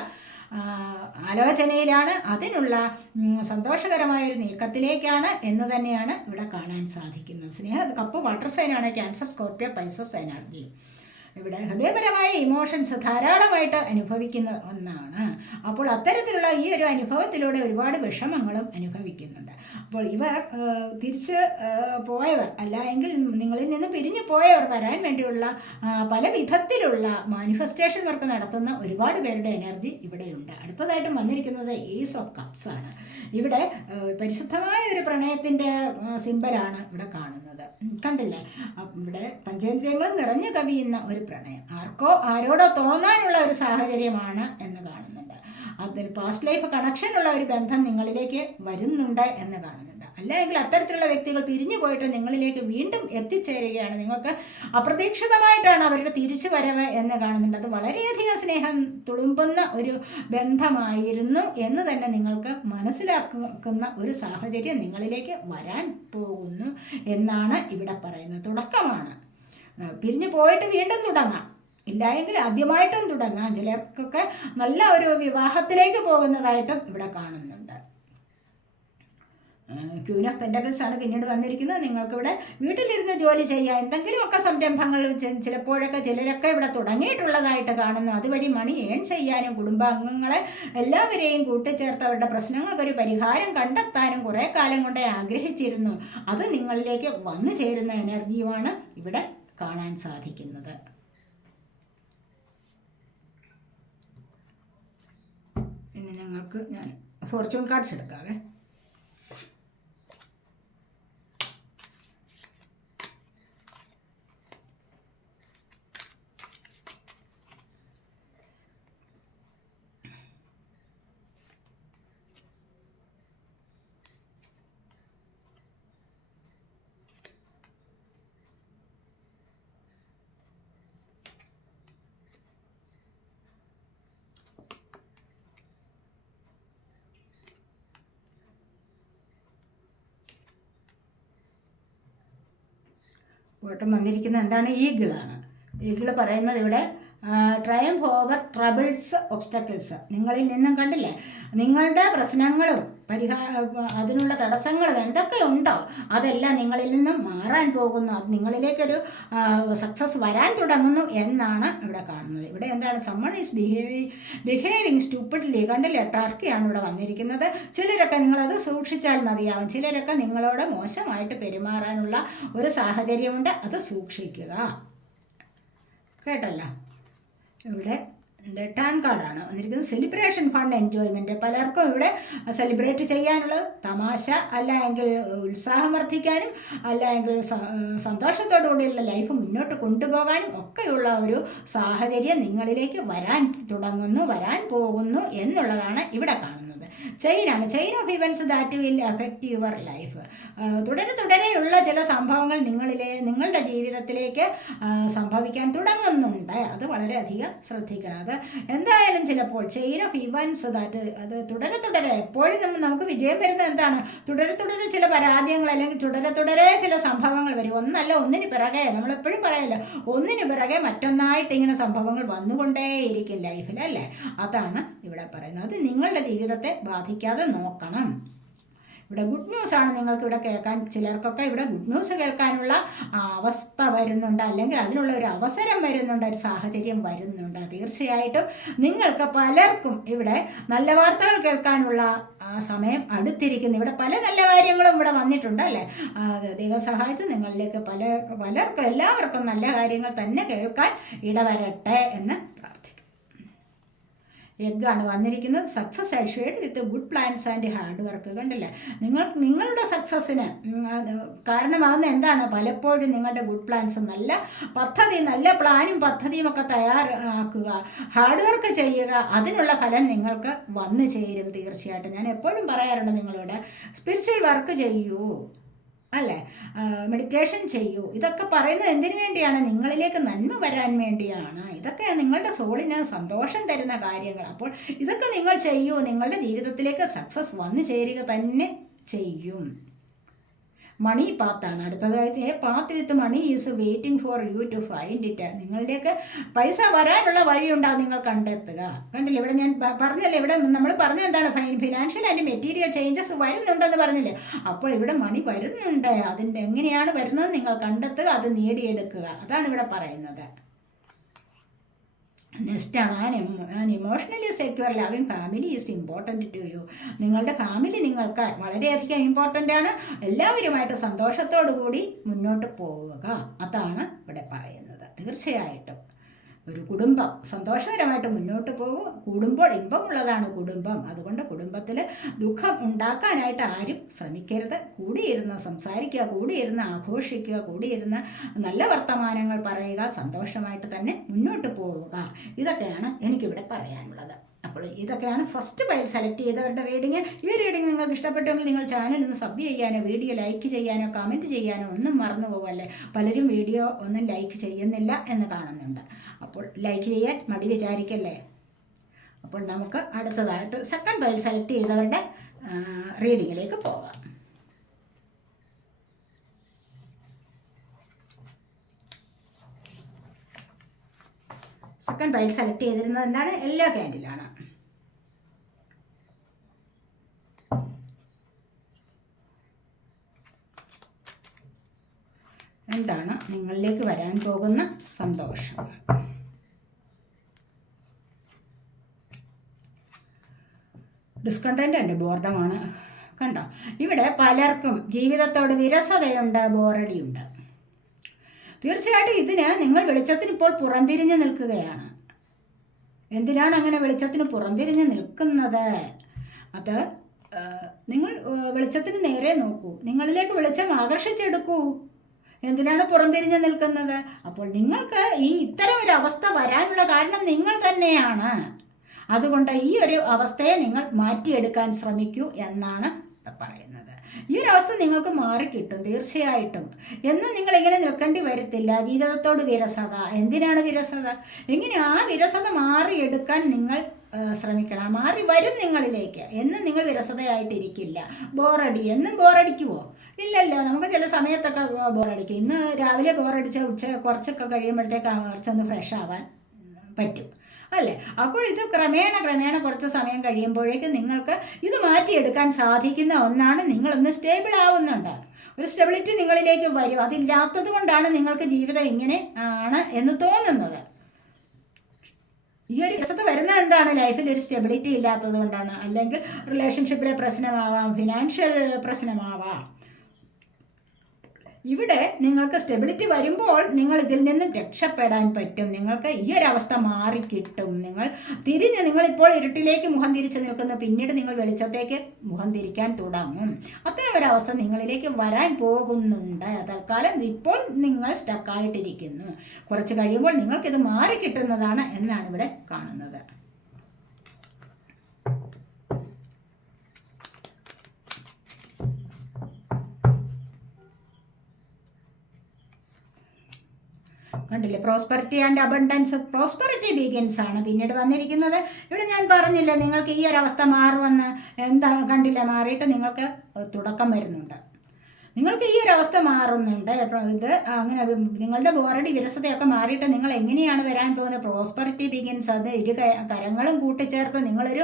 ആലോചനയിലാണ്, അതിനുള്ള സന്തോഷകരമായൊരു നീക്കത്തിലേക്കാണ് എന്ന് തന്നെയാണ് ഇവിടെ കാണാൻ സാധിക്കുന്നത്. കപ്പ് വാട്ടർ സൈനാണ്, ക്യാൻസർ, സ്കോർപ്പിയോ, പൈസസ് എനർജി. ഇവിടെ ഹൃദയപരമായ ഇമോഷൻസ് ധാരാളമായിട്ട് അനുഭവിക്കുന്ന ഒന്നാണ്. അപ്പോൾ അത്തരത്തിലുള്ള ഈ ഒരു അനുഭവത്തിലൂടെ ഒരുപാട് വിഷമങ്ങളും അനുഭവിക്കുന്നുണ്ട്. അപ്പോൾ ഇവർ തിരിച്ച് പോയവർ, അല്ല എങ്കിൽ നിങ്ങളിൽ നിന്ന് പിരിഞ്ഞു പോയവർ വരാൻ വേണ്ടിയുള്ള പല വിധത്തിലുള്ള മാനിഫെസ്റ്റേഷൻ വർക്ക് നടത്തുന്ന ഒരുപാട് പേരുടെ എനർജി ഇവിടെയുണ്ട്. അടുത്തതായിട്ടും വന്നിരിക്കുന്നത് ഏസ് ഓഫ് കപ്സ് ആണ്. ഇവിടെ പരിശുദ്ധമായ ഒരു പ്രണയത്തിൻ്റെ സിമ്പലാണ് ഇവിടെ കാണുന്നത്. കണ്ടില്ലേ, ഇവിടെ പഞ്ചേന്ദ്രിയങ്ങളും നിറഞ്ഞു കവിയുന്ന ഒരു പ്രണയം, ആരോടോ തോന്നാനുള്ള ഒരു സാഹചര്യമാണ് എന്ന് കാണുന്നുണ്ട്. അതിന് പാസ്റ്റ് ലൈഫ് കണക്ഷനുള്ള ഒരു ബന്ധം നിങ്ങളിലേക്ക് വരുന്നുണ്ട് എന്ന് കാണുന്നുണ്ട്. അല്ലെങ്കിൽ അത്തരത്തിലുള്ള വ്യക്തികൾ പിരിഞ്ഞു പോയിട്ട് നിങ്ങളിലേക്ക് വീണ്ടും എത്തിച്ചേരുകയാണ്. നിങ്ങൾക്ക് അപ്രതീക്ഷിതമായിട്ടാണ് അവരുടെ തിരിച്ചു വരവ് എന്ന് കാണുന്നുണ്ട്. അത് വളരെയധികം സ്നേഹം തുളുമ്പുന്ന ഒരു ബന്ധമായിരുന്നു എന്ന് തന്നെ നിങ്ങൾക്ക് മനസ്സിലാക്കുന്ന ഒരു സാഹചര്യം നിങ്ങളിലേക്ക് വരാൻ പോകുന്നു എന്നാണ് ഇവിടെ പറയുന്നത്. തുടക്കമാണ്. പിരിഞ്ഞു പോയിട്ട് വീണ്ടും തുടങ്ങാം, ഇല്ലായെങ്കിൽ ആദ്യമായിട്ടും തുടങ്ങാം. ചിലർക്കൊക്കെ നല്ല ഒരു വിവാഹത്തിലേക്ക് പോകുന്നതായിട്ടും ഇവിടെ കാണുന്നുണ്ട്. ക്വീൻ ഓഫ് പെൻറ്റക്കിൾസ് ആണ് പിന്നീട് വന്നിരിക്കുന്നത്. നിങ്ങൾക്കിവിടെ വീട്ടിലിരുന്ന് ജോലി ചെയ്യാൻ എന്തെങ്കിലുമൊക്കെ സംരംഭങ്ങൾ ചിലപ്പോഴൊക്കെ ചിലരൊക്കെ ഇവിടെ തുടങ്ങിയിട്ടുള്ളതായിട്ട് കാണുന്നു. അതുവഴി മണി ഏൺ ചെയ്യാനും കുടുംബാംഗങ്ങളെ എല്ലാവരെയും കൂട്ടിച്ചേർത്ത് അവരുടെ പ്രശ്നങ്ങൾക്കൊരു പരിഹാരം കണ്ടെത്താനും കുറേ കാലം കൊണ്ടേ ആഗ്രഹിച്ചിരുന്നു. അത് നിങ്ങളിലേക്ക് വന്നു ചേരുന്ന എനർജിയുമാണ് ഇവിടെ കാണാൻ സാധിക്കുന്നത്. ഇനി ഞങ്ങൾക്ക് ഞാൻ ഫോർച്യൂൺ കാർഡ്സ് എടുക്കാവേ. ഓട്ടം വന്നിരിക്കുന്നത് എന്താണ്? ഈഗിളാണ്. ഈഗിൾ പറയുന്നത് ഇവിടെ ട്രയംഫ് ഓവർ ട്രബിൾസ്, ഒബ്സ്റ്റക്കിൾസ്. നിങ്ങളിൽ നിന്നും കണ്ടില്ലേ, നിങ്ങളുടെ പ്രശ്നങ്ങളും അതിനുള്ള തടസ്സങ്ങളും എന്തൊക്കെ ഉണ്ടോ അതെല്ലാം നിങ്ങളിൽ നിന്നും മാറാൻ പോകുന്നു. അത് നിങ്ങളിലേക്കൊരു സക്സസ് വരാൻ തുടങ്ങുന്നു എന്നാണ് ഇവിടെ കാണുന്നത്. ഇവിടെ എന്താണ്? Someone is behaving stupidly. കണ്ടില്ലേ, ടർക്കിയാണ് ഇവിടെ വന്നിരിക്കുന്നത്. ചിലരൊക്കെ നിങ്ങളത് സൂക്ഷിച്ചാൽ മതിയാവും. ചിലരൊക്കെ നിങ്ങളോട് മോശമായിട്ട് പെരുമാറാനുള്ള ഒരു സാഹചര്യമുണ്ട്, അത് സൂക്ഷിക്കുക. കേട്ടല്ലോ. ഇവിടെ ടാൻ കാർഡാണ് വന്നിരിക്കുന്നത്. Celebration, fun, enjoyment. പലർക്കും ഇവിടെ സെലിബ്രേറ്റ് ചെയ്യാനുള്ളത്, തമാശ, അല്ലെങ്കിൽ ഉത്സാഹം വർദ്ധിക്കാനും, അല്ലെങ്കിൽ സന്തോഷത്തോടുകൂടിയുള്ള ലൈഫ് മുന്നോട്ട് കൊണ്ടുപോകാനും ഒക്കെയുള്ള ഒരു സാഹചര്യം നിങ്ങളിലേക്ക് വരാൻ തുടങ്ങുന്നു, വരാൻ പോകുന്നു എന്നുള്ളതാണ് ഇവിടെ കാണുന്നത്. ചെയിനാണ്. Chain of events that will affect your life. തുടരെയുള്ള ചില സംഭവങ്ങൾ നിങ്ങളുടെ ജീവിതത്തിലേക്ക് സംഭവിക്കാൻ തുടങ്ങുന്നുണ്ട്. അത് വളരെയധികം ശ്രദ്ധിക്കണം. അത് എന്തായാലും ചിലപ്പോൾ ചെയിൻ ഓഫ് ഇവൻറ്റ്സ് അത് തുടരെ എപ്പോഴും നമുക്ക് വിജയം വരുന്നത് എന്താണ്? തുടരെ ചില പരാജയങ്ങൾ, അല്ലെങ്കിൽ തുടരെ ചില സംഭവങ്ങൾ വരും. ഒന്നല്ല, ഒന്നിന് പിറകെ, നമ്മളെപ്പോഴും പറയല്ലോ, ഒന്നിന് പിറകെ മറ്റൊന്നായിട്ട് ഇങ്ങനെ സംഭവങ്ങൾ വന്നുകൊണ്ടേയിരിക്കും ലൈഫിൽ, അല്ലേ? അതാണ് ഇവിടെ പറയുന്നത്. അത് നിങ്ങളുടെ ജീവിതത്തെ ബാധിക്കാതെ നോക്കണം. ഇവിടെ ഗുഡ് ന്യൂസാണ് നിങ്ങൾക്ക് ഇവിടെ കേൾക്കാൻ. ചിലർക്കൊക്കെ ഇവിടെ ഗുഡ് ന്യൂസ് കേൾക്കാനുള്ള അവസ്ഥ വരുന്നുണ്ട്, അല്ലെങ്കിൽ അതിനുള്ള ഒരു അവസരം വരുന്നുണ്ട്, ഒരു സാഹചര്യം വരുന്നുണ്ട്. തീർച്ചയായിട്ടും നിങ്ങൾക്ക് പലർക്കും ഇവിടെ നല്ല വാർത്തകൾ കേൾക്കാനുള്ള സമയം അടുത്തിരിക്കുന്നു. ഇവിടെ പല നല്ല കാര്യങ്ങളും ഇവിടെ വന്നിട്ടുണ്ട് അല്ലേ. ദൈവം സഹായിച്ച് നിങ്ങളിലേക്ക് പലർക്കും എല്ലാവർക്കും നല്ല കാര്യങ്ങൾ തന്നെ കേൾക്കാൻ ഇടവരട്ടെ എന്ന് പ്രാർത്ഥിക്കും. എഗ്ഗാണ് വന്നിരിക്കുന്നത്. Success assured with good plans and hard work. കണ്ടില്ലേ, നിങ്ങളുടെ സക്സസ്സിന് കാരണമാകുന്ന എന്താണ്? പലപ്പോഴും നിങ്ങളുടെ ഗുഡ് പ്ലാൻസ്, നല്ല പദ്ധതി, നല്ല പ്ലാനും പദ്ധതിയും ഒക്കെ തയ്യാറാക്കുക, ഹാർഡ് വർക്ക് ചെയ്യുക. അതിനുള്ള ഫലം നിങ്ങൾക്ക് വന്നു ചേരും. തീർച്ചയായിട്ടും ഞാൻ എപ്പോഴും പറയാറുണ്ട് നിങ്ങളോട്, സ്പിരിച്വൽ വർക്ക് ചെയ്യൂ അല്ലേ, മെഡിറ്റേഷൻ ചെയ്യൂ. ഇതൊക്കെ പറയുന്നത് എന്തിനു വേണ്ടിയാണ്? നിങ്ങളിലേക്ക് നന്മ വരാൻ വേണ്ടിയാണ്. ഇതൊക്കെ നിങ്ങളുടെ സോളിന് സന്തോഷം തരുന്ന കാര്യങ്ങൾ. അപ്പോൾ ഇതൊക്കെ നിങ്ങൾ ചെയ്യൂ, നിങ്ങളുടെ ജീവിതത്തിലേക്ക് സക്സസ് വന്നു ചേരുക തന്നെ ചെയ്യും. മണി പാത്താണ് അടുത്തതായിട്ട്. Path with money is waiting for you to find it. നിങ്ങളിലേക്ക് പൈസ വരാനുള്ള വഴിയുണ്ടാകും, നിങ്ങൾ കണ്ടെത്തുക. കണ്ടില്ലേ, ഇവിടെ ഞാൻ പറഞ്ഞല്ലേ, ഇവിടെ നമ്മൾ പറഞ്ഞ എന്താണ്? ഫിനാൻഷ്യൽ ആൻഡ് മെറ്റീരിയൽ ചേഞ്ചസ് വരുന്നുണ്ടെന്ന് പറഞ്ഞില്ലേ. അപ്പോൾ ഇവിടെ മണി വരുന്നുണ്ട്. അതിൻ്റെ എങ്ങനെയാണ് വരുന്നത് നിങ്ങൾ കണ്ടെത്തുക, അത് നേടിയെടുക്കുക. അതാണ് ഇവിടെ പറയുന്നത്. നെക്സ്റ്റാണ് an emotionally secure loving family is important to you. നിങ്ങളുടെ ഫാമിലി നിങ്ങൾക്ക് വളരെയധികം ഇമ്പോർട്ടൻ്റ് ആണ്. എല്ലാവരുമായിട്ട് സന്തോഷത്തോടു കൂടി മുന്നോട്ട് പോവുക. അതാണ് ഇവിടെ പറയുന്നത്. തീർച്ചയായിട്ടും ഒരു കുടുംബം സന്തോഷകരമായിട്ട് മുന്നോട്ട് പോകും. കൂടുമ്പോൾ ഇമ്പമുള്ളതാണ് കുടുംബം. അതുകൊണ്ട് കുടുംബത്തിൽ ദുഃഖം ഉണ്ടാക്കാനായിട്ട് ആരും ശ്രമിക്കരുത്. കൂടിയിരുന്ന് സംസാരിക്കുക, കൂടിയിരുന്ന് ആഘോഷിക്കുക, കൂടിയിരുന്ന് നല്ല വർത്തമാനങ്ങൾ പറയുക, സന്തോഷമായിട്ട് തന്നെ മുന്നോട്ട് പോവുക. ഇതൊക്കെയാണ് എനിക്കിവിടെ പറയാനുള്ളത്. അപ്പോൾ ഇതൊക്കെയാണ് ഫസ്റ്റ് പൈൽ സെലക്ട് ചെയ്തവരുടെ റീഡിങ്. ഈ റീഡിങ് നിങ്ങൾക്ക് ഇഷ്ടപ്പെട്ടെങ്കിൽ നിങ്ങൾ ചാനൽ ഒന്ന് സബ് ചെയ്യാനോ വീഡിയോ ലൈക്ക് ചെയ്യാനോ കമൻറ്റ് ചെയ്യാനോ ഒന്നും മറന്നു പോകുമല്ലേ. പലരും വീഡിയോ ഒന്നും ലൈക്ക് ചെയ്യുന്നില്ല എന്ന് കാണുന്നുണ്ട്. അപ്പോൾ ലൈക്ക് ചെയ്യാൻ മടി വിചാരിക്കല്ലേ. അപ്പോൾ നമുക്ക് അടുത്തതായിട്ട് സെക്കൻഡ് പൈൽ സെലക്ട് ചെയ്തവരുടെ റീഡിങ്ങിലേക്ക് പോകാം. സെക്കൻഡ് പൈൽ സെലക്ട് ചെയ്തിരുന്നത് എന്താണ്? യെല്ലോ ക്യാൻഡിലാണ്. എന്താണ് നിങ്ങളിലേക്ക് വരാൻ പോകുന്ന സന്തോഷം? ഡിസ്കണ്ടൻ്റ് ആൻഡ് ബോർഡമാണ്. കണ്ടോ, ഇവിടെ പലർക്കും ജീവിതത്തോട് വിരസതയുണ്ട്, ബോറടിയുണ്ട്. തീർച്ചയായിട്ടും ഇതിന് നിങ്ങൾ വെളിച്ചത്തിന് ഇപ്പോൾ പുറംതിരിഞ്ഞ് നിൽക്കുകയാണ്. എന്തിനാണ് അങ്ങനെ വെളിച്ചത്തിന് പുറംതിരിഞ്ഞ് നിൽക്കുന്നത്? അത് നിങ്ങൾ വെളിച്ചത്തിന് നേരെ നോക്കൂ, നിങ്ങളിലേക്ക് വെളിച്ചം ആകർഷിച്ചെടുക്കൂ. എന്തിനാണ് പുറംതിരിഞ്ഞ് നിൽക്കുന്നത്? അപ്പോൾ നിങ്ങൾക്ക് ഇത്തരം ഒരു അവസ്ഥ വരാനുള്ള കാരണം നിങ്ങൾ തന്നെയാണ്. അതുകൊണ്ട് ഈ ഒരു അവസ്ഥയെ നിങ്ങൾ മാറ്റിയെടുക്കാൻ ശ്രമിക്കൂ എന്നാണ് പറയുന്നത്. ഈ ഒരു അവസ്ഥ നിങ്ങൾക്ക് മാറിക്കിട്ടും തീർച്ചയായിട്ടും. എന്നും നിങ്ങളിങ്ങനെ നിൽക്കേണ്ടി വരത്തില്ല. ജീവിതത്തോട് വിരസത. എന്തിനാണ് വിരസത? എങ്ങനെ ആ വിരസത മാറിയെടുക്കാൻ നിങ്ങൾ ശ്രമിക്കണം. മാറി വരും നിങ്ങളിലേക്ക്. എന്നും നിങ്ങൾ വിരസതയായിട്ടിരിക്കില്ല. ബോറടി, എന്നും ബോറടിക്കുമോ? ഇല്ലല്ലോ. നമുക്ക് ചില സമയത്തൊക്കെ ബോറടിക്കും. ഇന്ന് രാവിലെ ബോറടിച്ച കുറച്ചൊക്കെ കഴിയുമ്പോഴത്തേക്ക് കുറച്ചൊന്ന് ഫ്രഷ് ആവാൻ പറ്റും അല്ലേ. അപ്പോൾ ഇത് ക്രമേണ കുറച്ച് സമയം കഴിയുമ്പോഴേക്കും നിങ്ങൾക്ക് ഇത് മാറ്റിയെടുക്കാൻ സാധിക്കുന്ന ഒന്നാണ്. നിങ്ങളൊന്ന് സ്റ്റേബിൾ ആവുന്നുണ്ട്. ഒരു സ്റ്റെബിലിറ്റി നിങ്ങളിലേക്ക് വരും. അതില്ലാത്തത് കൊണ്ടാണ് നിങ്ങൾക്ക് ജീവിതം ഇങ്ങനെ ആണ് എന്ന് തോന്നുന്നത്. ഈ ഒരു വിരസത വരുന്നത് എന്താണ്? ലൈഫിൽ ഒരു സ്റ്റെബിലിറ്റി ഇല്ലാത്തത് കൊണ്ടാണ്. അല്ലെങ്കിൽ റിലേഷൻഷിപ്പിലെ പ്രശ്നമാവാം, ഫിനാൻഷ്യൽ പ്രശ്നമാവാം. ഇവിടെ നിങ്ങൾക്ക് സ്റ്റെബിലിറ്റി വരുമ്പോൾ നിങ്ങൾ ഇതിൽ നിന്നും രക്ഷപ്പെടാൻ പറ്റും. നിങ്ങൾക്ക് ഈ ഒരു അവസ്ഥ മാറിക്കിട്ടും. നിങ്ങളിപ്പോൾ ഇരുട്ടിലേക്ക് മുഖം തിരിച്ച് നിൽക്കുന്നു. പിന്നീട് നിങ്ങൾ വെളിച്ചത്തേക്ക് മുഖം തിരിക്കാൻ തുടങ്ങും. അത്തരം ഒരവസ്ഥ നിങ്ങളിലേക്ക് വരാൻ പോകുന്നുണ്ട്. തൽക്കാലം ഇപ്പോൾ നിങ്ങൾ സ്റ്റക്കായിട്ടിരിക്കുന്നു. കുറച്ച് കഴിയുമ്പോൾ നിങ്ങൾക്കിത് മാറിക്കിട്ടുന്നതാണ് എന്നാണ് ഇവിടെ കാണുന്നത്. കണ്ടില്ലേ, prosperity and abundance. Prosperity begins ആണ് പിന്നീട് വന്നിരിക്കുന്നത്. ഇവിടെ ഞാൻ പറഞ്ഞില്ലേ നിങ്ങൾക്ക് ഈ ഒരു അവസ്ഥ മാറുമെന്ന്. എന്താ കണ്ടില്ല, മാറിയിട്ട് നിങ്ങൾക്ക് തുടക്കം വരുന്നുണ്ട്. നിങ്ങൾക്ക് ഈ ഒരു അവസ്ഥ മാറുന്നുണ്ട്. ഇത് അങ്ങനെ നിങ്ങളുടെ ബോറടി വിരസതയൊക്കെ മാറിയിട്ട് നിങ്ങൾ എങ്ങനെയാണ് വരാൻ പോകുന്നത്? Prosperity begins. അത് കരങ്ങളും കൂട്ടിച്ചേർത്ത് നിങ്ങളൊരു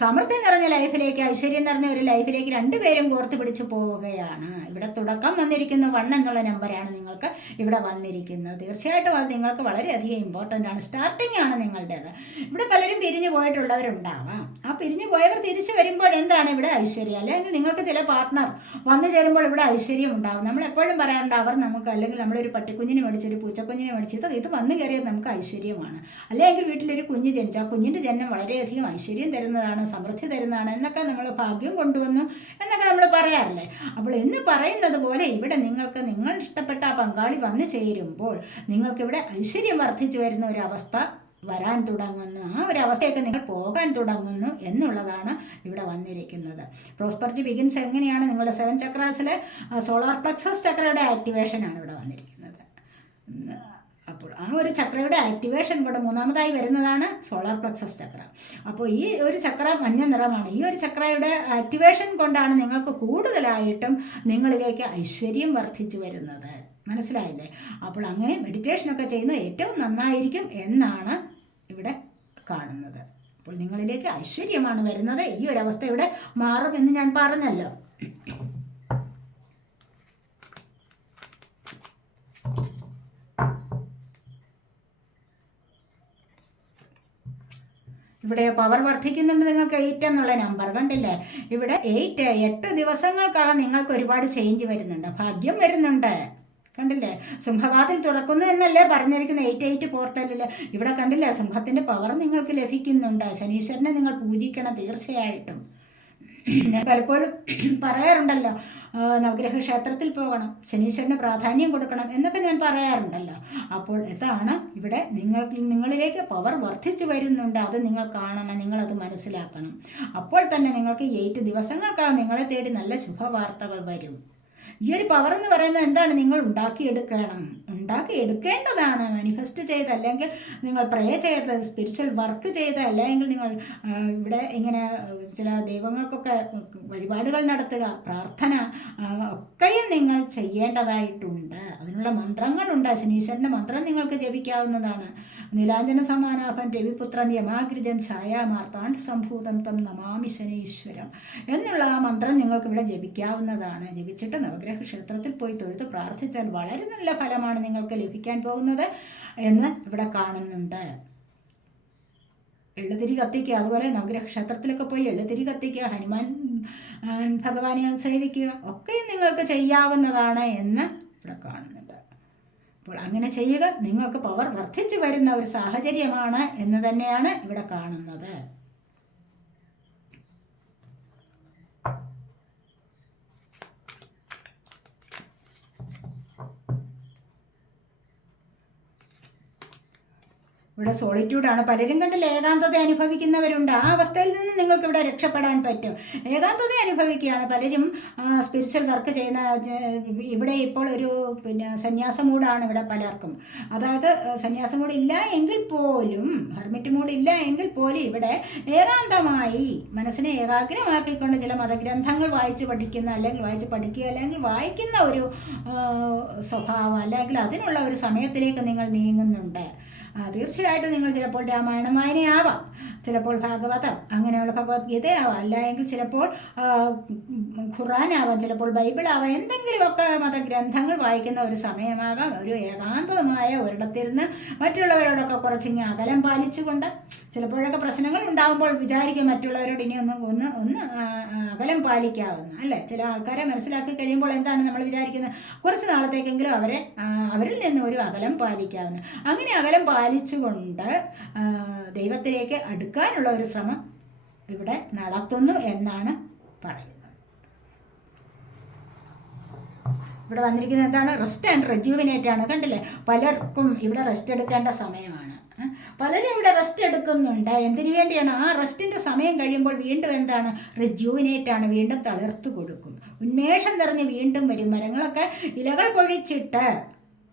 സമൃദ്ധി നിറഞ്ഞ ലൈഫിലേക്ക്, ഐശ്വര്യം നിറഞ്ഞ ഒരു ലൈഫിലേക്ക് രണ്ടുപേരും കോർത്ത് പിടിച്ചു പോവുകയാണ്. ഇവിടെ തുടക്കം വന്നിരിക്കുന്ന 1 എന്നുള്ള നമ്പറാണ് നിങ്ങൾക്ക് ഇവിടെ വന്നിരിക്കുന്നത്. തീർച്ചയായിട്ടും അത് നിങ്ങൾക്ക് വളരെയധികം ഇമ്പോർട്ടൻ്റ് ആണ്. സ്റ്റാർട്ടിംഗ് ആണ് നിങ്ങളുടേത്. ഇവിടെ പലരും പിരിഞ്ഞു പോയിട്ടുള്ളവരുണ്ടാവാം. ആ പിരിഞ്ഞു പോയവർ തിരിച്ചു വരുമ്പോൾ എന്താണ് ഇവിടെ ഐശ്വര്യം, അല്ലെങ്കിൽ നിങ്ങൾക്ക് ചില പാർട്ട്ണർ വന്നു ചേരുമ്പോൾ ഇവിടെ ഐശ്വര്യം ഉണ്ടാവും. നമ്മൾ എപ്പോഴും പറയാറുണ്ട് അവർ നമുക്ക്, അല്ലെങ്കിൽ നമ്മളൊരു പട്ടിക്കുഞ്ഞിനെ മേടിച്ച് ഒരു പൂച്ചക്കുഞ്ഞിനെ മേടിച്ച് ഇത് വന്നു കയറിയത് നമുക്ക് ഐശ്വര്യമാണ്. അല്ലെങ്കിൽ വീട്ടിലൊരു കുഞ്ഞ് ജനിച്ചു, ആ കുഞ്ഞിൻ്റെ ജന്മം വളരെയധികം ഐശ്വര്യം തരുന്നതാണ്, സമൃദ്ധി തരുന്നതാണ് എന്നൊക്കെ നമ്മൾ ഭാഗ്യം കൊണ്ടുവന്നു എന്നൊക്കെ നമ്മൾ പറയാറില്ലേ. അപ്പോൾ എന്ന് പറയുന്നത് പോലെ ഇവിടെ നിങ്ങൾക്ക് നിങ്ങൾ ഇഷ്ടപ്പെട്ട ആ പങ്കാളി വന്നു ചേരുമ്പോൾ നിങ്ങൾക്കിവിടെ ഐശ്വര്യം വർദ്ധിച്ചു വരുന്ന ഒരു അവസ്ഥ വരാൻ തുടങ്ങുന്നു. ആ ഒരു അവസ്ഥയൊക്കെ നിങ്ങൾ പോകാൻ തുടങ്ങുന്നു എന്നുള്ളതാണ് ഇവിടെ വന്നിരിക്കുന്നത്. പ്രോസ്പെറിറ്റി ബിഗിൻസ് എങ്ങനെയാണ്? നിങ്ങളുടെ 7 ചക്രാസിലെ സോളാർ പ്ലക്സസ് ചക്രയുടെ ആക്ടിവേഷനാണ് ഇവിടെ വന്നിരിക്കുന്നത്. അപ്പോൾ ആ ഒരു ചക്രയുടെ ആക്ടിവേഷൻ കൂടെ 3ാമതായി വരുന്നതാണ് സോളാർ പ്ലക്സസ് ചക്ര. അപ്പോൾ ഈ ഒരു ചക്ര മഞ്ഞ നിറമാണ്. ഈ ഒരു ചക്രയുടെ ആക്ടിവേഷൻ കൊണ്ടാണ് നിങ്ങൾക്ക് കൂടുതലായിട്ടും നിങ്ങളിലേക്ക് ഐശ്വര്യം വർദ്ധിച്ചു വരുന്നത്. മനസ്സിലായില്ലേ? അപ്പോൾ അങ്ങനെ മെഡിറ്റേഷനൊക്കെ ചെയ്യുന്നത് ഏറ്റവും നന്നായിരിക്കും എന്നാണ് ഇവിടെ കാണുന്നത്. അപ്പോൾ നിങ്ങളിലേക്ക് ഐശ്വര്യമാണ് വരുന്നത്. ഈ ഒരു അവസ്ഥ ഇവിടെ മാറുമെന്ന് ഞാൻ പറഞ്ഞല്ലോ. ഇവിടെ പവർ വർദ്ധിക്കുന്നുണ്ട്. നിങ്ങൾക്ക് 8 എന്നുള്ള നമ്പർ കണ്ടില്ലേ? ഇവിടെ 8 ദിവസങ്ങൾക്കകം നിങ്ങൾക്ക് ഒരുപാട് ചേഞ്ച് വരുന്നുണ്ട്, ഭാഗ്യം വരുന്നുണ്ട്. കണ്ടില്ലേ? സിംഹവാതിൽ തുറക്കുന്നു എന്നല്ലേ പറഞ്ഞിരിക്കുന്ന 88 പോർട്ടലിൽ. ഇവിടെ കണ്ടില്ലേ? സിംഹത്തിൻ്റെ പവർ നിങ്ങൾക്ക് ലഭിക്കുന്നുണ്ട്. ശനീശ്വരനെ നിങ്ങൾ പൂജിക്കണം തീർച്ചയായിട്ടും. ഞാൻ പലപ്പോഴും പറയാറുണ്ടല്ലോ, നവഗ്രഹ ക്ഷേത്രത്തിൽ പോകണം, ശനീശ്വരന് പ്രാധാന്യം കൊടുക്കണം എന്നൊക്കെ ഞാൻ പറയാറുണ്ടല്ലോ. അപ്പോൾ ഇതാണ് ഇവിടെ നിങ്ങളിലേക്ക് പവർ വർദ്ധിച്ചു വരുന്നുണ്ട്. അത് നിങ്ങൾ കാണണം, നിങ്ങളത് മനസ്സിലാക്കണം. അപ്പോൾ തന്നെ നിങ്ങൾക്ക് 8 ദിവസങ്ങൾക്കകം നിങ്ങളെ തേടി നല്ല ശുഭവാർത്തകൾ വരും. ഈ ഒരു പവർ എന്ന് പറയുന്നത് എന്താണ്? നിങ്ങൾ ഉണ്ടാക്കിയെടുക്കേണ്ടതാണ്. മാനിഫെസ്റ്റ് ചെയ്ത്, അല്ലെങ്കിൽ നിങ്ങൾ പ്രേ ചെയ്ത്, സ്പിരിച്വൽ വർക്ക് ചെയ്ത്, അല്ലെങ്കിൽ നിങ്ങൾ ഇവിടെ ഇങ്ങനെ ചില ദൈവങ്ങൾക്കൊക്കെ വഴിപാടുകൾ നടത്തുക, പ്രാർത്ഥന ഒക്കെയും നിങ്ങൾ ചെയ്യേണ്ടതായിട്ടുണ്ട്. അതിനുള്ള മന്ത്രങ്ങളുണ്ട്. ശനീശ്വരൻ്റെ മന്ത്രം നിങ്ങൾക്ക് ജപിക്കാവുന്നതാണ്. നീലാഞ്ജന സമാനാഭൻ രവിപുത്രൻ യമാഗ്രജം ഛായാമാർത്താണ്ഡ സംഭൂതം തം നമാമി ശനീശ്വരം എന്നുള്ള ആ മന്ത്രം നിങ്ങൾക്ക് ഇവിടെ ജപിക്കാവുന്നതാണ്. ജപിച്ചിട്ട് നവഗ്രഹ ക്ഷേത്രത്തിൽ പോയി തൊഴുത് പ്രാർത്ഥിച്ചാൽ വളരെ നല്ല ഫലമാണ് നിങ്ങൾക്ക് ലഭിക്കാൻ പോകുന്നത് എന്ന് ഇവിടെ കാണുന്നുണ്ട്. എള്ളുതിരി കത്തിക്കുക, അതുപോലെ നവഗ്രഹ ക്ഷേത്രത്തിലൊക്കെ പോയി എള്ളുതിരി കത്തിക്കുക, ഹനുമാൻ ഭഗവാനെ സേവിക്കുക, ഒക്കെ നിങ്ങൾക്ക് ചെയ്യാവുന്നതാണ് എന്ന് ഇവിടെ കാണുന്നുണ്ട്. അപ്പോൾ അങ്ങനെ ചെയ്യുക, നിങ്ങൾക്ക് പവർ വർദ്ധിച്ചു വരുന്ന ഒരു സാഹചര്യമാണ് എന്ന് തന്നെയാണ് ഇവിടെ കാണുന്നത്. ഇവിടെ സോളിറ്റ്യൂഡാണ്. പലരും കണ്ടില്ല, ഏകാന്തത അനുഭവിക്കുന്നവരുണ്ട്. ആ അവസ്ഥയിൽ നിന്ന് നിങ്ങൾക്ക് ഇവിടെ രക്ഷപ്പെടാൻ പറ്റും. ഏകാന്തത അനുഭവിക്കുകയാണ് പലരും. സ്പിരിച്വൽ വർക്ക് ചെയ്യുന്ന ഇവിടെ ഇപ്പോൾ ഒരു സന്യാസ മൂഡാണ് ഇവിടെ പലർക്കും. അതായത് സന്യാസ മൂഡ് ഇല്ല എങ്കിൽ പോലും, ഹെർമിറ്റ് മൂഡ് ഇല്ല എങ്കിൽ പോലും ഇവിടെ ഏകാന്തമായി മനസ്സിനെ ഏകാഗ്രമാക്കിക്കൊണ്ട് ചില മതഗ്രന്ഥങ്ങൾ വായിച്ച് പഠിക്കുന്ന, അല്ലെങ്കിൽ വായിച്ച് പഠിക്കുക, അല്ലെങ്കിൽ വായിക്കുന്ന ഒരു സ്വഭാവം, അല്ലെങ്കിൽ അതിനുള്ള ഒരു സമയത്തിലേക്ക് നിങ്ങൾ നീങ്ങുന്നുണ്ട്. തീർച്ചയായിട്ടും നിങ്ങൾ ചിലപ്പോൾ രാമായണം വായനയാവാം, ചിലപ്പോൾ ഭാഗവതം അങ്ങനെയുള്ള ഭഗവത്ഗീതയാവാം, അല്ല എങ്കിൽ ചിലപ്പോൾ ഖുറാനാവാം, ചിലപ്പോൾ ബൈബിളാവാം, എന്തെങ്കിലുമൊക്കെ മതഗ്രന്ഥങ്ങൾ വായിക്കുന്ന ഒരു സമയമാകാം. ഒരു ഏകാന്തമായ ഒരിടത്തിരുന്ന് മറ്റുള്ളവരോടൊക്കെ കുറച്ചിങ്ങനെ അകലം പാലിച്ചുകൊണ്ട്, ചിലപ്പോഴൊക്കെ പ്രശ്നങ്ങൾ ഉണ്ടാകുമ്പോൾ വിചാരിക്കും മറ്റുള്ളവരോട് ഇനി ഒന്ന് അകലം പാലിക്കാവുന്ന, അല്ലേ? ചില ആൾക്കാരെ മനസ്സിലാക്കി കഴിയുമ്പോൾ എന്താണ് നമ്മൾ വിചാരിക്കുന്നത്? കുറച്ച് നാളത്തേക്കെങ്കിലും അവരിൽ നിന്ന് ഒരു അകലം പാലിക്കാവുന്ന, അങ്ങനെ അകലം പാലിച്ചുകൊണ്ട് ദൈവത്തിലേക്ക് അടുക്കാനുള്ള ഒരു ശ്രമം ഇവിടെ നടത്തുന്നു എന്നാണ് പറയുന്നത്. ഇവിടെ വന്നിരിക്കുന്നത് എന്താണ്? റെസ്റ്റ് ആൻഡ് റെജ്യൂവിനേറ്റ് ആണ്. കണ്ടില്ലേ? പലർക്കും ഇവിടെ റെസ്റ്റ് എടുക്കേണ്ട സമയമാണ്. പലരും ഇവിടെ റെസ്റ്റ് എടുക്കുന്നുണ്ട്. എന്തിനു വേണ്ടിയാണ്? ആ റെസ്റ്റിൻ്റെ സമയം കഴിയുമ്പോൾ വീണ്ടും എന്താണ്? റെജ്യൂവിനേറ്റ് ആണ്. വീണ്ടും തളിർത്തു കൊടുക്കും, ഉന്മേഷം നിറഞ്ഞ് വീണ്ടും വരും. മരങ്ങളൊക്കെ ഇലകൾ പൊഴിച്ചിട്ട്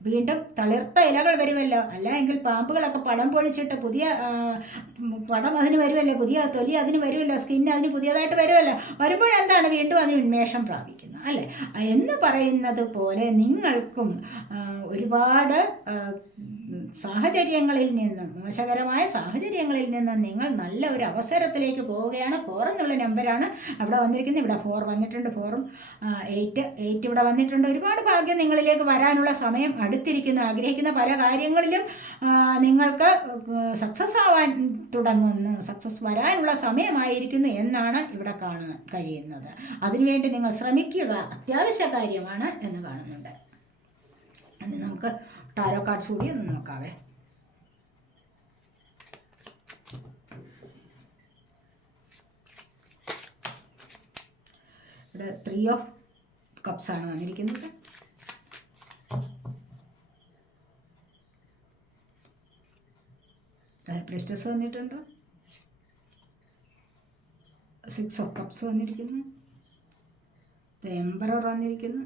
വീണ്ടും തളിർത്ത ഇലകൾ വരുമല്ലോ, അല്ല എങ്കിൽ പാമ്പുകളൊക്കെ പടം പൊഴിച്ചിട്ട് പുതിയ പടം അതിന് വരുമല്ലോ, പുതിയ തൊലി അതിന് വരുമല്ലോ, സ്കിൻ അതിന് പുതിയതായിട്ട് വരുമല്ലോ. വരുമ്പോഴെന്താണ് വീണ്ടും അതിന് ഉന്മേഷം പ്രാപിക്കുന്നു അല്ലേ എന്ന് പറയുന്നത് പോലെ നിങ്ങൾക്കും ഒരുപാട് സാഹചര്യങ്ങളിൽ നിന്ന്, മോശകരമായ സാഹചര്യങ്ങളിൽ നിന്ന് നിങ്ങൾ നല്ല ഒരു അവസരത്തിലേക്ക് പോവുകയാണ്. 4 എന്നുള്ള നമ്പറാണ് അവിടെ വന്നിരിക്കുന്നത്. ഇവിടെ 4 വന്നിട്ടുണ്ട്, 4ഉം 8 ഇവിടെ വന്നിട്ടുണ്ട്. ഒരുപാട് ഭാഗ്യം നിങ്ങളിലേക്ക് വരാനുള്ള സമയം അടുത്തിരിക്കുന്നു. ആഗ്രഹിക്കുന്ന പല കാര്യങ്ങളിലും നിങ്ങൾക്ക് സക്സസ് ആവാൻ തുടങ്ങുന്നു, സക്സസ് വരാനുള്ള സമയമായിരിക്കുന്നു എന്നാണ് ഇവിടെ കാണാൻ കഴിയുന്നത്. അതിനുവേണ്ടി നിങ്ങൾ ശ്രമിക്കുക, അത്യാവശ്യ കാര്യമാണ് എന്ന് കാണുന്നുണ്ട്. ഇനി നമുക്ക് ടാരോ കാർഡ്സ് കൂടി ഒന്ന് നോക്കാവേ. ഇവിടെ 3 ഓഫ് കപ്സ് ആണ് വന്നിരിക്കുന്നത്. പ്രിസ്റ്റസ് വന്നിട്ടുണ്ട്, 6 ഓഫ് കപ്സ് വന്നിരിക്കുന്നു, എംപറർ വന്നിരിക്കുന്നു,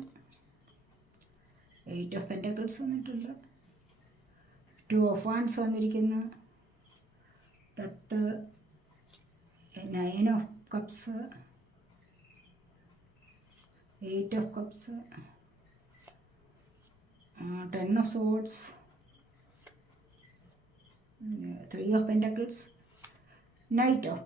8 ഓഫ് പെൻറ്റക്കിൾസ് വന്നിട്ടുണ്ട്, 2 ഓഫ് വാൻഡ്സ് വന്നിരിക്കുന്നു, 9 of cups, 8 of cups, 10 of swords, 3 of pentacles, knight of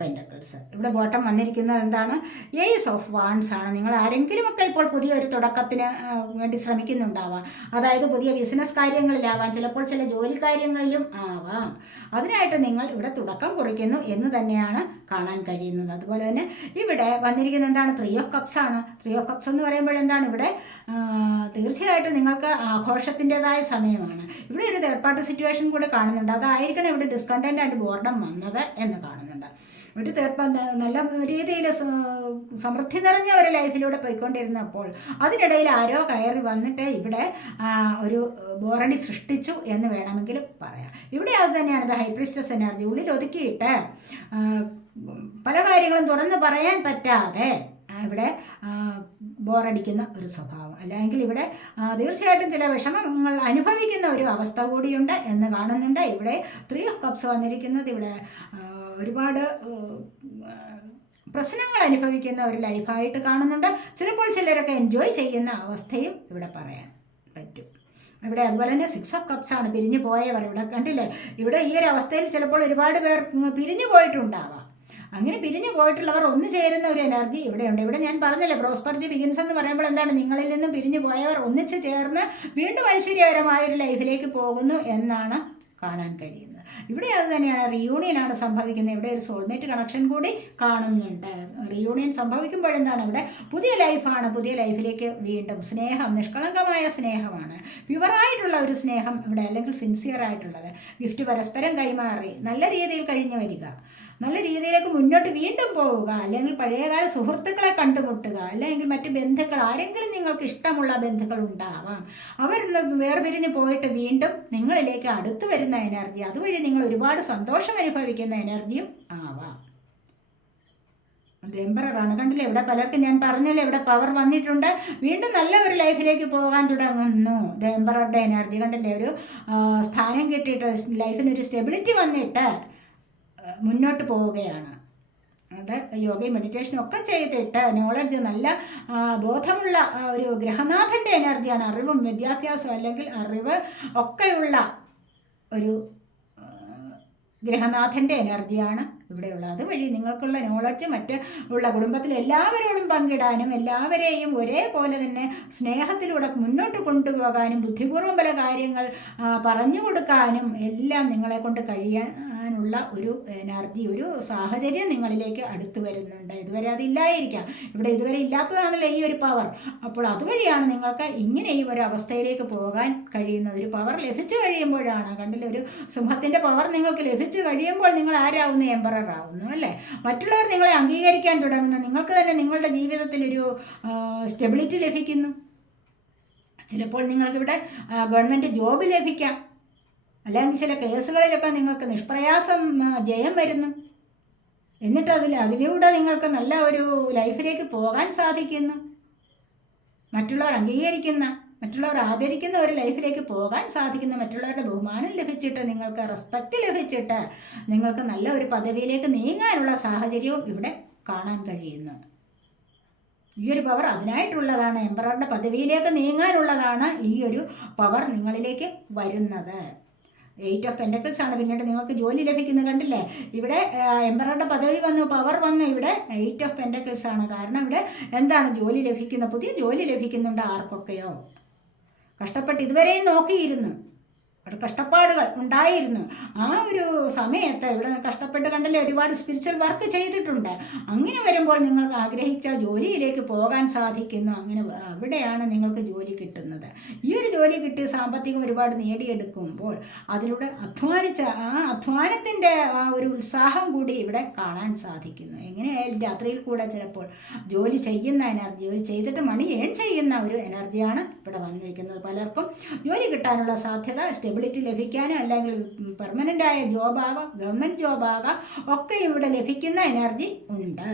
pentacles. ഇവിടെ ബോട്ടം വന്നിരിക്കുന്നത് എന്താണ്? ഏസ് ഓഫ് വാൻഡ്സ് ആണ്. നിങ്ങൾ ആരെങ്കിലുമൊക്കെ ഇപ്പോൾ പുതിയൊരു തുടക്കത്തിന് വേണ്ടി ശ്രമിക്കുന്നുണ്ടാവാം. അതായത് പുതിയ ബിസിനസ് കാര്യങ്ങളിലാവാം, ചിലപ്പോൾ ചില ജോലി കാര്യങ്ങളിലും ആവാം. അതിനായിട്ട് നിങ്ങൾ ഇവിടെ തുടക്കം കുറിക്കുന്നു എന്ന് തന്നെയാണ് കാണാൻ കഴിയുന്നത്. അതുപോലെ തന്നെ ഇവിടെ വന്നിരിക്കുന്നത് എന്താണ്? 3 ഓഫ് കപ്സ് ആണ്. 3 ഓഫ് കപ്സ് എന്ന് പറയുമ്പോൾ എന്താണ്? ഇവിടെ തീർച്ചയായിട്ടും നിങ്ങൾക്ക് ആഘോഷത്തിൻ്റെതായ സമയമാണ്. ഇവിടെ ഒരു തേർഡ് പാർട്ടി സിറ്റുവേഷൻ കൂടെ കാണുന്നുണ്ട്. അതായിരിക്കണം ഇവിടെ ഡിസ്കണ്ടന്റ് ആൻഡ് ബോർഡം വന്നത് എന്ന് കാണുന്നുണ്ട്. ഒരു നല്ല രീതിയിൽ സമൃദ്ധി നിറഞ്ഞ ഒരു ലൈഫിലൂടെ പോയിക്കൊണ്ടിരുന്നപ്പോൾ അതിനിടയിൽ ആരോ കയറി വന്നിട്ട് ഇവിടെ ഒരു ബോറടി സൃഷ്ടിച്ചു എന്ന് വേണമെങ്കിൽ പറയാം. ഇവിടെ അത് തന്നെയാണ് ഹൈ പ്രീസ്റ്റസ് എനർജി. ഉള്ളിൽ ഒതുക്കിയിട്ട് പല കാര്യങ്ങളും തുറന്ന് പറയാൻ പറ്റാതെ ഇവിടെ ബോറടിക്കുന്ന ഒരു സ്വഭാവം, അല്ലെങ്കിൽ ഇവിടെ തീർച്ചയായിട്ടും ചില വിഷമങ്ങൾ അനുഭവിക്കുന്ന ഒരു അവസ്ഥ കൂടിയുണ്ട് എന്ന് കാണുന്നുണ്ട്. ഇവിടെ 3 ഓഫ് കപ്സ് വന്നിരിക്കുന്നത് ഇവിടെ ഒരുപാട് പ്രശ്നങ്ങൾ അനുഭവിക്കുന്ന ഒരു ലൈഫായിട്ട് കാണുന്നുണ്ട്. ചിലപ്പോൾ ചിലരൊക്കെ എൻജോയ് ചെയ്യുന്ന അവസ്ഥയും ഇവിടെ പറയാൻ പറ്റും. ഇവിടെ അതുപോലെ തന്നെ 6 ഓഫ് കപ്സ് ആണ്. പിരിഞ്ഞു പോയവർ ഇവിടെ കണ്ടില്ലേ? ഇവിടെ ഈ ഒരു അവസ്ഥയിൽ ചിലപ്പോൾ ഒരുപാട് പേർ പിരിഞ്ഞു പോയിട്ടുണ്ടാവാം. അങ്ങനെ പിരിഞ്ഞു പോയിട്ടുള്ളവർ ഒന്നു ചേരുന്ന ഒരു എനർജി ഇവിടെയുണ്ട്. ഇവിടെ ഞാൻ പറഞ്ഞല്ലോ, പ്രോസ്പെറിറ്റി ബിഗിൻസ് എന്ന് പറയുമ്പോൾ എന്താണ്? നിങ്ങളിൽ നിന്നും പിരിഞ്ഞു പോയവർ ഒന്നിച്ച് ചേർന്ന് വീണ്ടും ഐശ്വര്യകരമായ ഒരു ലൈഫിലേക്ക് പോകുന്നു എന്നാണ് കാണാൻ കഴിയുന്നത്. ഇവിടെ അത് തന്നെയാണ്, റിയൂണിയനാണ് സംഭവിക്കുന്നത്. ഇവിടെ ഒരു സോൾമേറ്റ് കണക്ഷൻ കൂടി കാണുന്നുണ്ട്. റിയൂണിയൻ സംഭവിക്കുമ്പോഴെന്താണ്? ഇവിടെ പുതിയ ലൈഫാണ്. പുതിയ ലൈഫിലേക്ക് വീണ്ടും സ്നേഹം, നിഷ്കളങ്കമായ സ്നേഹമാണ്, പ്യുവറായിട്ടുള്ള ഒരു സ്നേഹം ഇവിടെ, അല്ലെങ്കിൽ സിൻസിയർ ആയിട്ടുള്ളത്. ഗിഫ്റ്റ് പരസ്പരം കൈമാറി നല്ല രീതിയിൽ കഴിഞ്ഞു വരിക, നല്ല രീതിയിലേക്ക് മുന്നോട്ട് വീണ്ടും പോവുക, അല്ലെങ്കിൽ പഴയകാല സുഹൃത്തുക്കളെ കണ്ടുമുട്ടുക, അല്ലെങ്കിൽ മറ്റ് ബന്ധുക്കൾ, ആരെങ്കിലും നിങ്ങൾക്ക് ഇഷ്ടമുള്ള ബന്ധുക്കൾ ഉണ്ടാവാം. അവർ വേർപിരിഞ്ഞ് പോയിട്ട് വീണ്ടും നിങ്ങളിലേക്ക് അടുത്തു വരുന്ന എനർജി, അതുവഴി നിങ്ങൾ ഒരുപാട് സന്തോഷം അനുഭവിക്കുന്ന എനർജിയും ആവാം. അത് എംപററാണ്. കണ്ടില്ലേ? ഇവിടെ പലർക്കും ഞാൻ പറഞ്ഞല്ലേ, ഇവിടെ പവർ വന്നിട്ടുണ്ട്. വീണ്ടും നല്ല ഒരു ലൈഫിലേക്ക് പോകാൻ തുടങ്ങുന്നു. ഇത് എംപററുടെ എനർജി കണ്ടില്ലേ? ഒരു സ്ഥാനം കിട്ടിയിട്ട് ലൈഫിനൊരു സ്റ്റെബിലിറ്റി വന്നിട്ട് മുന്നോട്ട് പോവുകയാണ്. അവിടെ യോഗയും മെഡിറ്റേഷനും ഒക്കെ ചെയ്തിട്ട് നോളജ്, നല്ല ബോധമുള്ള ഒരു ഗ്രഹനാഥൻ്റെ എനർജിയാണ്. അറിവും വിദ്യാഭ്യാസവും അല്ലെങ്കിൽ അറിവ് ഒക്കെയുള്ള ഒരു ഗ്രഹനാഥൻ്റെ എനർജിയാണ് ഇവിടെയുള്ളത്. അതുവഴി നിങ്ങൾക്കുള്ള നോളജ് മറ്റ് ഉള്ള കുടുംബത്തിൽ എല്ലാവരോടും പങ്കിടാനും എല്ലാവരെയും ഒരേപോലെ തന്നെ സ്നേഹത്തിലൂടെ മുന്നോട്ട് കൊണ്ടുപോകാനും ബുദ്ധിപൂർവ്വം പല കാര്യങ്ങൾ പറഞ്ഞു കൊടുക്കാനും എല്ലാം നിങ്ങളെ കൊണ്ട് കഴിയാനുള്ള ഒരു എനർജി, ഒരു സാഹചര്യം നിങ്ങളിലേക്ക് അടുത്തു വരുന്നുണ്ട്. ഇതുവരെ അതില്ലായിരിക്കാം. ഇവിടെ ഇതുവരെ ഇല്ലാത്തതാണല്ലോ ഈ ഒരു പവർ. അപ്പോൾ അതുവഴിയാണ് നിങ്ങൾക്ക് ഇങ്ങനെ ഈ ഒരു അവസ്ഥയിലേക്ക് പോകാൻ കഴിയുന്നത്. ഒരു പവർ ലഭിച്ചു കഴിയുമ്പോഴാണ്, കണ്ടില്ല, ഒരു സിംഹത്തിൻ്റെ പവർ നിങ്ങൾക്ക് ലഭിച്ചു കഴിയുമ്പോൾ നിങ്ങൾ ആരാവുന്നു? എംപറർ ആവുന്നു അല്ലേ? മറ്റുള്ളവർ നിങ്ങളെ അംഗീകരിക്കാൻ തുടങ്ങുന്നു. നിങ്ങൾക്ക് തന്നെ നിങ്ങളുടെ ജീവിതത്തിലൊരു സ്റ്റെബിലിറ്റി ലഭിക്കുന്നു. ചിലപ്പോൾ നിങ്ങൾക്കിവിടെ ഗവൺമെൻറ് ജോബ് ലഭിക്കാം, അല്ലെങ്കിൽ ചില കേസുകളിലൊക്കെ നിങ്ങൾക്ക് നിഷ്പ്രയാസം ജയം വരുന്നു. എന്നിട്ട് അതിലൂടെ നിങ്ങൾക്ക് നല്ല ഒരു ലൈഫിലേക്ക് പോകാൻ സാധിക്കുന്നു. മറ്റുള്ളവർ അംഗീകരിക്കുന്ന മറ്റുള്ളവർ ആദരിക്കുന്ന ഒരു ലൈഫിലേക്ക് പോകാൻ സാധിക്കുന്ന, മറ്റുള്ളവരുടെ ബഹുമാനം ലഭിച്ചിട്ട്, നിങ്ങൾക്ക് റെസ്പെക്റ്റ് ലഭിച്ചിട്ട്, നിങ്ങൾക്ക് നല്ല ഒരു പദവിയിലേക്ക് നീങ്ങാനുള്ള സാഹചര്യവും ഇവിടെ കാണാൻ കഴിയുന്നു. ഈ ഒരു പവർ അതിനായിട്ടുള്ളതാണ്. എംപററുടെ പദവിയിലേക്ക് നീങ്ങാനുള്ളതാണ് ഈ ഒരു പവർ നിങ്ങളിലേക്ക് വരുന്നത്. 8 ഓഫ് പെൻറ്റക്കിൾസ് ആണ് പിന്നീട് നിങ്ങൾക്ക് ജോലി ലഭിക്കുന്നത്. കണ്ടില്ലേ, ഇവിടെ എംപററുടെ പദവി വന്നു, പവർ വന്നു. ഇവിടെ 8 ഓഫ് പെൻറ്റക്കിൾസ് ആണ്. കാരണം ഇവിടെ എന്താണ് ജോലി ലഭിക്കുന്ന, പുതിയ ജോലി ലഭിക്കുന്നുണ്ട് ആർക്കൊക്കെയോ. കഷ്ടപ്പെട്ട് ഇതുവരെയും നോക്കിയിരുന്നു, അവിടെ കഷ്ടപ്പാടുകൾ ഉണ്ടായിരുന്നു. ആ ഒരു സമയത്ത് ഇവിടെ കഷ്ടപ്പെട്ട് കണ്ടല്ലേ ഒരുപാട് സ്പിരിച്വൽ വർക്ക് ചെയ്തിട്ടുണ്ട്. അങ്ങനെ വരുമ്പോൾ നിങ്ങൾക്ക് ആഗ്രഹിച്ച ജോലിയിലേക്ക് പോകാൻ സാധിക്കുന്നു. അങ്ങനെ അവിടെയാണ് നിങ്ങൾക്ക് ജോലി കിട്ടുന്നത്. ഈ ഒരു ജോലി കിട്ടി സാമ്പത്തികം ഒരുപാട് നേടിയെടുക്കുമ്പോൾ അതിലൂടെ അധ്വാനിച്ച ആ അധ്വാനത്തിൻ്റെ ആ ഒരു ഉത്സാഹം കൂടി ഇവിടെ കാണാൻ സാധിക്കുന്നു. എങ്ങനെയായാലും രാത്രിയിൽ കൂടെ ചിലപ്പോൾ ജോലി ചെയ്യുന്ന എനർജി, ജോലി ചെയ്തിട്ട് മണി ഏൺ ചെയ്യുന്ന ഒരു എനർജിയാണ് ഇവിടെ വന്നിരിക്കുന്നത്. പലർക്കും ജോലി കിട്ടാനുള്ള സാധ്യത, സ്റ്റെബിലിറ്റി ലഭിക്കാനും അല്ലെങ്കിൽ പെർമനൻ്റായ ജോബാകാം, ഗവൺമെൻറ് ജോബാകാം, ഒക്കെ ഇവിടെ ലഭിക്കുന്ന എനർജി ഉണ്ട്.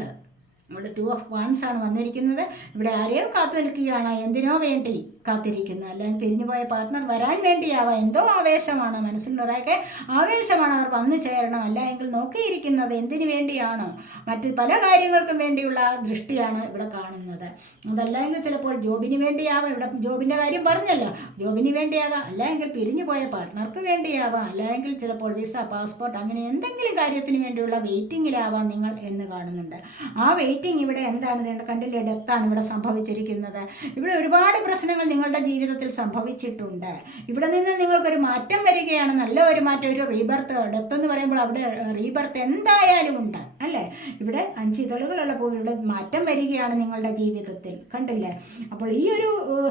ഇവിടെ 2 ഓഫ് വാൻസ് ആണ് വന്നിരിക്കുന്നത്. ഇവിടെ ആരെയോ കാത്തു നിൽക്കുകയാണ്, എന്തിനോ വേണ്ടി കാത്തിരിക്കുന്നു. അല്ലെങ്കിൽ പിരിഞ്ഞുപോയ പാർട്ട്ണർ വരാൻ വേണ്ടിയാവാം. എന്തോ ആവേശമാണ്, മനസ്സിൽ നിറയെ ആവേശമാണ്, അവർ വന്നു ചേരണം. അല്ല എങ്കിൽ നോക്കിയിരിക്കുന്നത് എന്തിനു വേണ്ടിയാണോ, മറ്റ് പല കാര്യങ്ങൾക്കും വേണ്ടിയുള്ള ദൃഷ്ടിയാണ് ഇവിടെ കാണുന്നത്. അതല്ല എങ്കിൽ ചിലപ്പോൾ ജോബിന് വേണ്ടിയാവാം. ഇവിടെ ജോബിൻ്റെ കാര്യം പറഞ്ഞല്ലോ, ജോബിന് വേണ്ടിയാകാം, അല്ലെങ്കിൽ പിരിഞ്ഞുപോയ പാർട്ട്ണർക്ക് വേണ്ടിയാവാം, അല്ലെങ്കിൽ ചിലപ്പോൾ വിസ, പാസ്പോർട്ട്, അങ്ങനെ എന്തെങ്കിലും കാര്യത്തിന് വേണ്ടിയുള്ള വെയിറ്റിങ്ങിലാവാം നിങ്ങൾ എന്ന് കാണുന്നുണ്ട്. ആ ഇവിടെ എന്താണ് കണ്ടില്ലേ, ഡെത്താണ് ഇവിടെ സംഭവിച്ചിരിക്കുന്നത്. ഇവിടെ ഒരുപാട് പ്രശ്നങ്ങൾ നിങ്ങളുടെ ജീവിതത്തിൽ സംഭവിച്ചിട്ടുണ്ട്. ഇവിടെ നിന്ന് നിങ്ങൾക്കൊരു മാറ്റം വരികയാണ്, നല്ല ഒരു മാറ്റം, ഒരു റീബർത്ത്. ഡെത്ത് എന്ന് പറയുമ്പോൾ അവിടെ റീബർത്ത് എന്തായാലും ഉണ്ട് അല്ലേ. ഇവിടെ 5 ഇതളുകളുള്ളപ്പോൾ ഇവിടെ മാറ്റം വരികയാണ് നിങ്ങളുടെ ജീവിതത്തിൽ, കണ്ടില്ലേ. അപ്പോൾ ഈ ഒരു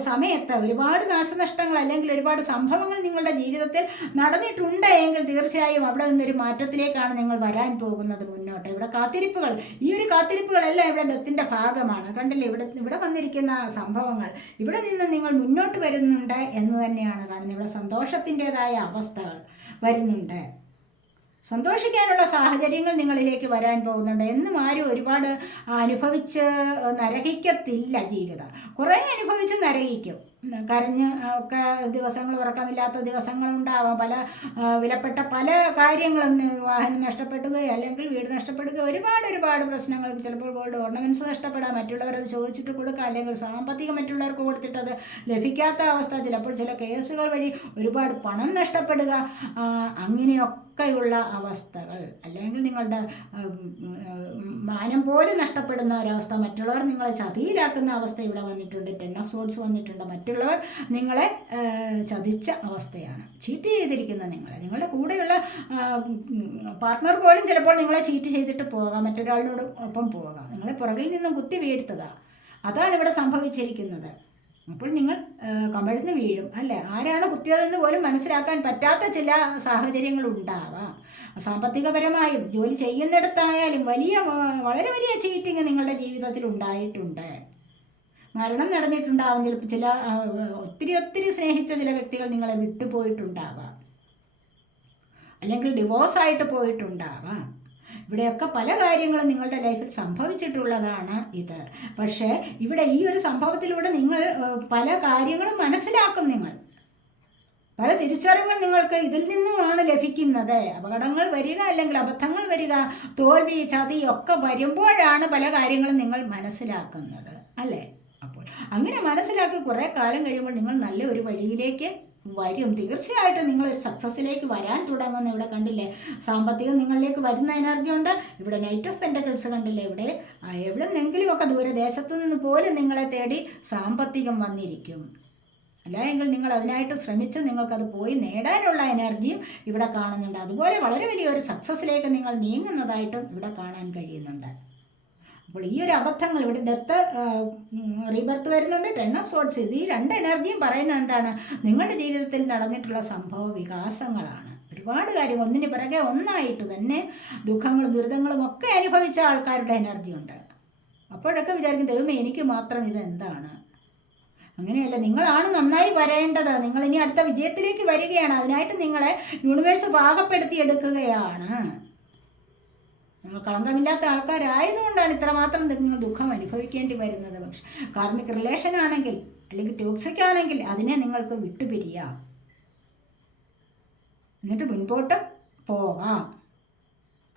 സമയത്ത് ഒരുപാട് നാശനഷ്ടങ്ങൾ അല്ലെങ്കിൽ ഒരുപാട് സംഭവങ്ങൾ നിങ്ങളുടെ ജീവിതത്തിൽ നടന്നിട്ടുണ്ട് എങ്കിൽ തീർച്ചയായും അവിടെ നിന്നൊരു മാറ്റത്തിലേക്കാണ് നിങ്ങൾ വരാൻ പോകുന്നത് മുന്നോട്ട്. ഇവിടെ കാത്തിരിപ്പുകൾ, ഈ ഒരു കാത്തിരിപ്പുകളെല്ലാം ഇവിടെ ഡെത്തിൻ്റെ ഭാഗമാണ്. കണ്ടില്ലേ, ഇവിടെ വന്നിരിക്കുന്ന സംഭവങ്ങൾ, ഇവിടെ നിന്ന് നിങ്ങൾ മുന്നോട്ട് വരുന്നുണ്ട് എന്ന് തന്നെയാണ് കാണുന്നത്. ഇവിടെ സന്തോഷത്തിൻ്റെതായ അവസ്ഥകൾ വരുന്നുണ്ട്, സന്തോഷിക്കാനുള്ള സാഹചര്യങ്ങൾ നിങ്ങളിലേക്ക് വരാൻ പോകുന്നുണ്ട്. എന്നും ആരും ഒരുപാട് അനുഭവിച്ച് നരകിക്കത്തില്ല ജീവിതം. കുറേ അനുഭവിച്ച് നരകിക്കും, കരഞ്ഞ് ഒക്കെ ദിവസങ്ങൾ ഉറക്കമില്ലാത്ത ദിവസങ്ങളുണ്ടാവാം. പല വിലപ്പെട്ട പല കാര്യങ്ങളും, വാഹനം നഷ്ടപ്പെടുകയോ അല്ലെങ്കിൽ വീട് നഷ്ടപ്പെടുകയോ, ഒരുപാട് പ്രശ്നങ്ങൾ. ചിലപ്പോൾ ഗോൾഡ് ഓർണമെൻറ്റ്സ് നഷ്ടപ്പെടാം, മറ്റുള്ളവരത് ചോദിച്ചിട്ട് കൊടുക്കുക, അല്ലെങ്കിൽ സാമ്പത്തികം മറ്റുള്ളവർക്ക് കൊടുത്തിട്ടത് ലഭിക്കാത്ത അവസ്ഥ, ചിലപ്പോൾ ചില കേസുകൾ വഴി ഒരുപാട് പണം നഷ്ടപ്പെടുക, അങ്ങനെയൊക്കെയുള്ള അവസ്ഥകൾ. അല്ലെങ്കിൽ നിങ്ങളുടെ മാനം പോലും നഷ്ടപ്പെടുന്ന ഒരവസ്ഥ, മറ്റുള്ളവർ നിങ്ങളെ ചതിയിലാക്കുന്ന അവസ്ഥ ഇവിടെ വന്നിട്ടുണ്ട്. 10 ഓഫ് സോർഡ്സ് വന്നിട്ടുണ്ട്. മറ്റുള്ളവർ നിങ്ങളെ ചതിച്ച അവസ്ഥയാണ്, ചീറ്റ് ചെയ്തിരിക്കുന്ന നിങ്ങളുടെ കൂടെയുള്ള പാർട്ട്ണർ പോലും ചിലപ്പോൾ നിങ്ങളെ ചീറ്റ് ചെയ്തിട്ട് പോകാം, മറ്റൊരാളിനോട് ഒപ്പം പോകാം, നിങ്ങളെ പുറകിൽ നിന്നും കുത്തി വീഴ്ത്തുക. അതാണ് ഇവിടെ സംഭവിച്ചിരിക്കുന്നത്. അപ്പോൾ നിങ്ങൾ കമഴ്ന്ന് വീഴും അല്ലേ. ആരാണ് കുത്തിയതെന്ന് പോലും മനസ്സിലാക്കാൻ പറ്റാത്ത ചില സാഹചര്യങ്ങൾ ഉണ്ടാവാം. സാമ്പത്തികപരമായും ജോലി ചെയ്യുന്നിടത്തായാലും വളരെ വലിയ ചീറ്റിങ് നിങ്ങളുടെ ജീവിതത്തിൽ ഉണ്ടായിട്ടുണ്ട്. മരണം നടന്നിട്ടുണ്ടാവാം. ചിലപ്പോൾ ചില ഒത്തിരി സ്നേഹിച്ച ചില വ്യക്തികൾ നിങ്ങളെ വിട്ടുപോയിട്ടുണ്ടാവാം, അല്ലെങ്കിൽ ഡിവോഴ്സായിട്ട് പോയിട്ടുണ്ടാവാം. ഇവിടെയൊക്കെ പല കാര്യങ്ങളും നിങ്ങളുടെ ലൈഫിൽ സംഭവിച്ചിട്ടുള്ളതാണ് ഇത്. പക്ഷേ ഇവിടെ ഈ ഒരു സംഭവത്തിലൂടെ നിങ്ങൾ പല കാര്യങ്ങളും മനസ്സിലാക്കും. നിങ്ങൾ പല തിരിച്ചറിവുകൾ നിങ്ങൾക്ക് ഇതിൽ നിന്നുമാണ് ലഭിക്കുന്നത്. അപകടങ്ങൾ വരിക, അല്ലെങ്കിൽ അബദ്ധങ്ങൾ വരിക, തോൽവി, ചതി ഒക്കെ വരുമ്പോഴാണ് പല കാര്യങ്ങളും നിങ്ങൾ മനസ്സിലാക്കുന്നത് അല്ലേ. അപ്പോൾ അങ്ങനെ മനസ്സിലാക്കി കുറേ കാലം കഴിയുമ്പോൾ നിങ്ങൾ നല്ല ഒരു വഴിയിലേക്ക് വരും. തീർച്ചയായിട്ടും നിങ്ങളൊരു സക്സസ്സിലേക്ക് വരാൻ തുടങ്ങുന്നു. ഇവിടെ കണ്ടില്ലേ, സാമ്പത്തികം നിങ്ങളിലേക്ക് വരുന്ന എനർജി ഉണ്ട്. ഇവിടെ നൈറ്റ് ഓഫ് പെൻറ്റക്കിൾസ് കണ്ടില്ലേ, ഇവിടെ എവിടെ നിന്നെങ്കിലുമൊക്കെ ദൂരദേശത്തു നിന്ന് പോലും നിങ്ങളെ തേടി സാമ്പത്തികം വന്നിരിക്കും. അല്ല എങ്കിൽ നിങ്ങൾ അതിനായിട്ട് ശ്രമിച്ച് നിങ്ങൾക്കത് പോയി നേടാനുള്ള എനർജിയും ഇവിടെ കാണുന്നുണ്ട്. അതുപോലെ വളരെ വലിയൊരു സക്സസ്സിലേക്ക് നിങ്ങൾ നീങ്ങുന്നതായിട്ടും ഇവിടെ കാണാൻ കഴിയുന്നുണ്ട്. അപ്പോൾ ഈ ഒരു അബദ്ധങ്ങൾ, ഇവിടെ ഡെത്ത്, റീബർത്ത് വരുന്നുണ്ട്, 10 ഓഫ് സോർഡ്സ്. ഇത് ഈ 2 എനർജിയും പറയുന്നത് എന്താണ്, നിങ്ങളുടെ ജീവിതത്തിൽ നടന്നിട്ടുള്ള സംഭവ വികാസങ്ങളാണ്. ഒരുപാട് കാര്യങ്ങൾ ഒന്നിന് പിറകെ ഒന്നായിട്ട് തന്നെ ദുഃഖങ്ങളും ദുരിതങ്ങളും ഒക്കെ അനുഭവിച്ച ആൾക്കാരുടെ എനർജി ഉണ്ട്. അപ്പോഴൊക്കെ വിചാരിക്കും, ദൈവമേ എനിക്ക് മാത്രം ഇതെന്താണ്. അങ്ങനെയല്ല, നിങ്ങളാണ് നന്നായി വരേണ്ടത്. നിങ്ങൾ ഇനി അടുത്ത വിജയത്തിലേക്ക് വരികയാണ്. അതിനായിട്ട് നിങ്ങളെ യൂണിവേഴ്സ് പാകപ്പെടുത്തി എടുക്കുകയാണ്. നിങ്ങൾ കളങ്കമില്ലാത്ത ആൾക്കാരായതുകൊണ്ടാണ് ഇത്രമാത്രം നിങ്ങൾ ദുഃഖം അനുഭവിക്കേണ്ടി വരുന്നത്. പക്ഷെ കാർമിക് റിലേഷൻ ആണെങ്കിൽ അല്ലെങ്കിൽ ടോക്സിക് ആണെങ്കിൽ അതിനെ നിങ്ങൾക്ക് വിട്ടുപിരിയാം, എന്നിട്ട് മുൻപോട്ട് പോകാം.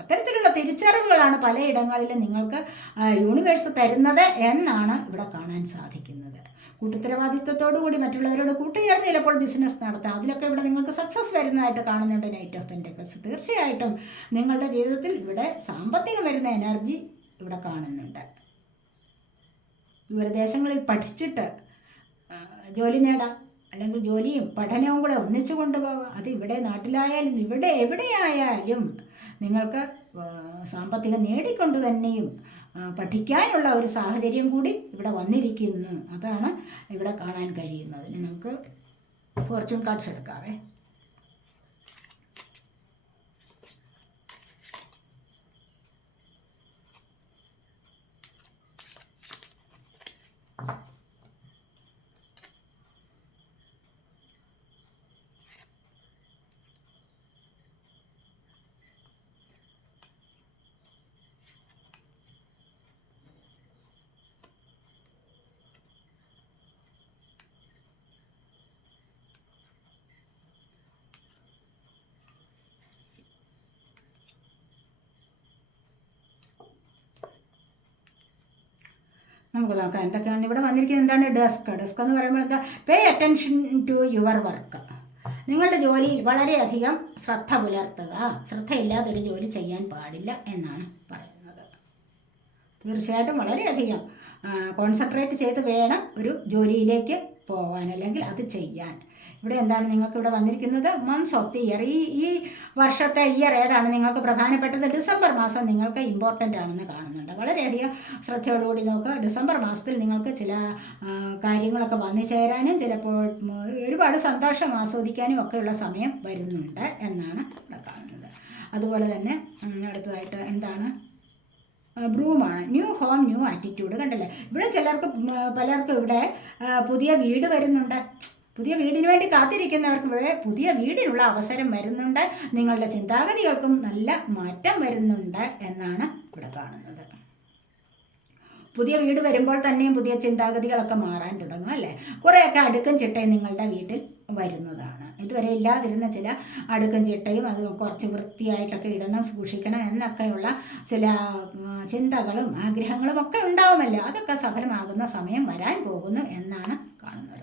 അത്തരത്തിലുള്ള തിരിച്ചറിവുകളാണ് പലയിടങ്ങളിലും നിങ്ങൾക്ക് യൂണിവേഴ്സ് തരുന്നത് എന്നാണ് ഇവിടെ കാണാൻ സാധിക്കുന്നത്. കൂട്ടുത്തരവാദിത്വത്തോടുകൂടി മറ്റുള്ളവരോട് കൂട്ടുചേർന്ന് ചിലപ്പോൾ ബിസിനസ് നടത്താം. അതിലൊക്കെ ഇവിടെ നിങ്ങൾക്ക് സക്സസ് വരുന്നതായിട്ട് കാണുന്നുണ്ട് നൈറ്റ് ഓഫ് പെന്റക്കിൾസ്. തീർച്ചയായിട്ടും നിങ്ങളുടെ ജീവിതത്തിൽ ഇവിടെ സാമ്പത്തികം വരുന്ന എനർജി ഇവിടെ കാണുന്നുണ്ട്. ദൂരദേശങ്ങളിൽ പഠിച്ചിട്ട് ജോലി നേടാം, അല്ലെങ്കിൽ ജോലിയും പഠനവും കൂടെ ഒന്നിച്ചു കൊണ്ടുപോകാം. അത് ഇവിടെ നാട്ടിലായാലും ഇവിടെ എവിടെയായാലും നിങ്ങൾക്ക് സാമ്പത്തികം നേടിക്കൊണ്ട് തന്നെയും പഠിക്കാനുള്ള ഒരു സാഹചര്യം കൂടി ഇവിടെ വന്നിരിക്കുന്നു. അതാണ് ഇവിടെ കാണാൻ കഴിയുന്നത്. നമുക്ക് ഫോർച്യൂൺ കാർഡ്സ് എടുക്കാവേ. നമുക്ക് നോക്കാം എന്തൊക്കെയാണ് ഇവിടെ വന്നിരിക്കുന്നത്. എന്താണ് ഡെസ്ക്? ഡെസ്ക് എന്ന് പറയുമ്പോൾ എന്താ? Pay attention to your work. നിങ്ങളുടെ ജോലിയിൽ വളരെയധികം ശ്രദ്ധ പുലർത്തുക. ശ്രദ്ധയില്ലാതൊരു ജോലി ചെയ്യാൻ പാടില്ല എന്നാണ് പറയുന്നത്. തീർച്ചയായിട്ടും വളരെയധികം കോൺസെൻട്രേറ്റ് ചെയ്ത് വേണം ഒരു ജോലിയിലേക്ക് പോകാൻ, അല്ലെങ്കിൽ അത് ചെയ്യാൻ. ഇവിടെ എന്താണ് നിങ്ങൾക്ക് ഇവിടെ വന്നിരിക്കുന്നത്? Months of the year. ഈ വർഷത്തെ ഇയർ ഏതാണ് നിങ്ങൾക്ക് പ്രധാനപ്പെട്ടത്? ഡിസംബർ മാസം നിങ്ങൾക്ക് ഇമ്പോർട്ടൻ്റ് ആണെന്ന് കാണുന്നുണ്ട്. വളരെയധികം ശ്രദ്ധയോടുകൂടി നോക്കുക. ഡിസംബർ മാസത്തിൽ നിങ്ങൾക്ക് ചില കാര്യങ്ങളൊക്കെ വന്നു ചേരാനും ചിലപ്പോൾ ഒരുപാട് സന്തോഷം ആസ്വദിക്കാനും ഒക്കെയുള്ള സമയം വരുന്നുണ്ട് എന്നാണ് ഇവിടെ കാണുന്നത്. അതുപോലെ തന്നെ അടുത്തതായിട്ട് എന്താണ്? ബ്രൂമാണ്. New home new attitude. കണ്ടല്ലേ, ഇവിടെ പലർക്കും ഇവിടെ പുതിയ വീട് വരുന്നുണ്ട്. പുതിയ വീടിന് വേണ്ടി കാത്തിരിക്കുന്നവർക്ക് ഇവിടെ പുതിയ വീടിനുള്ള അവസരം വരുന്നുണ്ട്. നിങ്ങളുടെ ചിന്താഗതികൾക്കും നല്ല മാറ്റം വരുന്നുണ്ട് എന്നാണ് ഇവിടെ കാണുന്നത്. പുതിയ വീട് വരുമ്പോൾ തന്നെയും പുതിയ ചിന്താഗതികളൊക്കെ മാറാൻ തുടങ്ങും അല്ലേ. കുറേയൊക്കെ അടുക്കും ചിട്ടയും നിങ്ങളുടെ വീട്ടിൽ വരുന്നതാണ്. ഇതുവരെ ഇല്ലാതിരുന്ന ചില അടുക്കും ചിട്ടയും അത് കുറച്ച് വൃത്തിയായിട്ടൊക്കെ ഇടണം, സൂക്ഷിക്കണം എന്നൊക്കെയുള്ള ചില ചിന്തകളും ആഗ്രഹങ്ങളും ഒക്കെ ഉണ്ടാവുമല്ലോ. അതൊക്കെ സഫലമാകുന്ന സമയം വരാൻ പോകുന്നു എന്നാണ് കാണുന്നത്.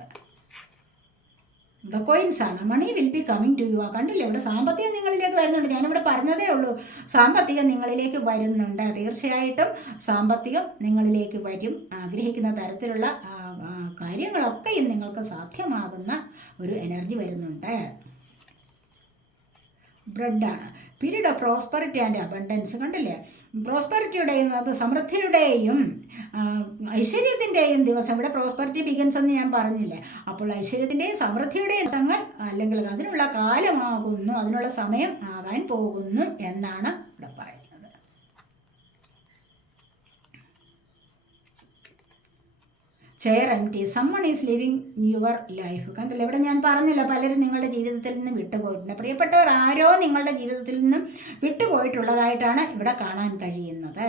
ദ കോയിൻസ് ആണ്. Money will be coming to you. കണ്ടില്ലേ, ഇവിടെ സാമ്പത്തികം നിങ്ങളിലേക്ക് വരുന്നുണ്ട്. ഞാനിവിടെ പറഞ്ഞതേ ഉള്ളൂ, സാമ്പത്തികം നിങ്ങളിലേക്ക് വരുന്നുണ്ട്. തീർച്ചയായിട്ടും സാമ്പത്തികം നിങ്ങളിലേക്ക് വരും. ആഗ്രഹിക്കുന്ന തരത്തിലുള്ള കാര്യങ്ങളൊക്കെയും നിങ്ങൾക്ക് സാധ്യമാകുന്ന ഒരു എനർജി വരുന്നുണ്ട്. ബ്രെഡാണ്. Period of prosperity and abundance. കണ്ടില്ലേ, പ്രോസ്പെറിറ്റിയുടെയും അത് സമൃദ്ധിയുടെയും ഐശ്വര്യത്തിൻ്റെയും ദിവസം. ഇവിടെ പ്രോസ്പെറിറ്റി ബിഗിൻസ് എന്ന് ഞാൻ പറഞ്ഞില്ലേ. അപ്പോൾ ഐശ്വര്യത്തിൻ്റെയും സമൃദ്ധിയുടെയും ദിവസങ്ങൾ അല്ലെങ്കിൽ അതിനുള്ള കാലമാകുന്നു, അതിനുള്ള സമയം ആകാൻ പോകുന്നു എന്നാണ് ഇവിടെ പറയുന്നത്. Chair empty. Someone is living your life. കണ്ടില്ല, ഇവിടെ ഞാൻ പറഞ്ഞില്ല, പലരും നിങ്ങളുടെ ജീവിതത്തിൽ നിന്ന് വിട്ടുപോയിട്ടുണ്ട്. പ്രിയപ്പെട്ടവർ ആരോ നിങ്ങളുടെ ജീവിതത്തിൽ നിന്നും വിട്ടുപോയിട്ടുള്ളതായിട്ടാണ് ഇവിടെ കാണാൻ കഴിയുന്നത്.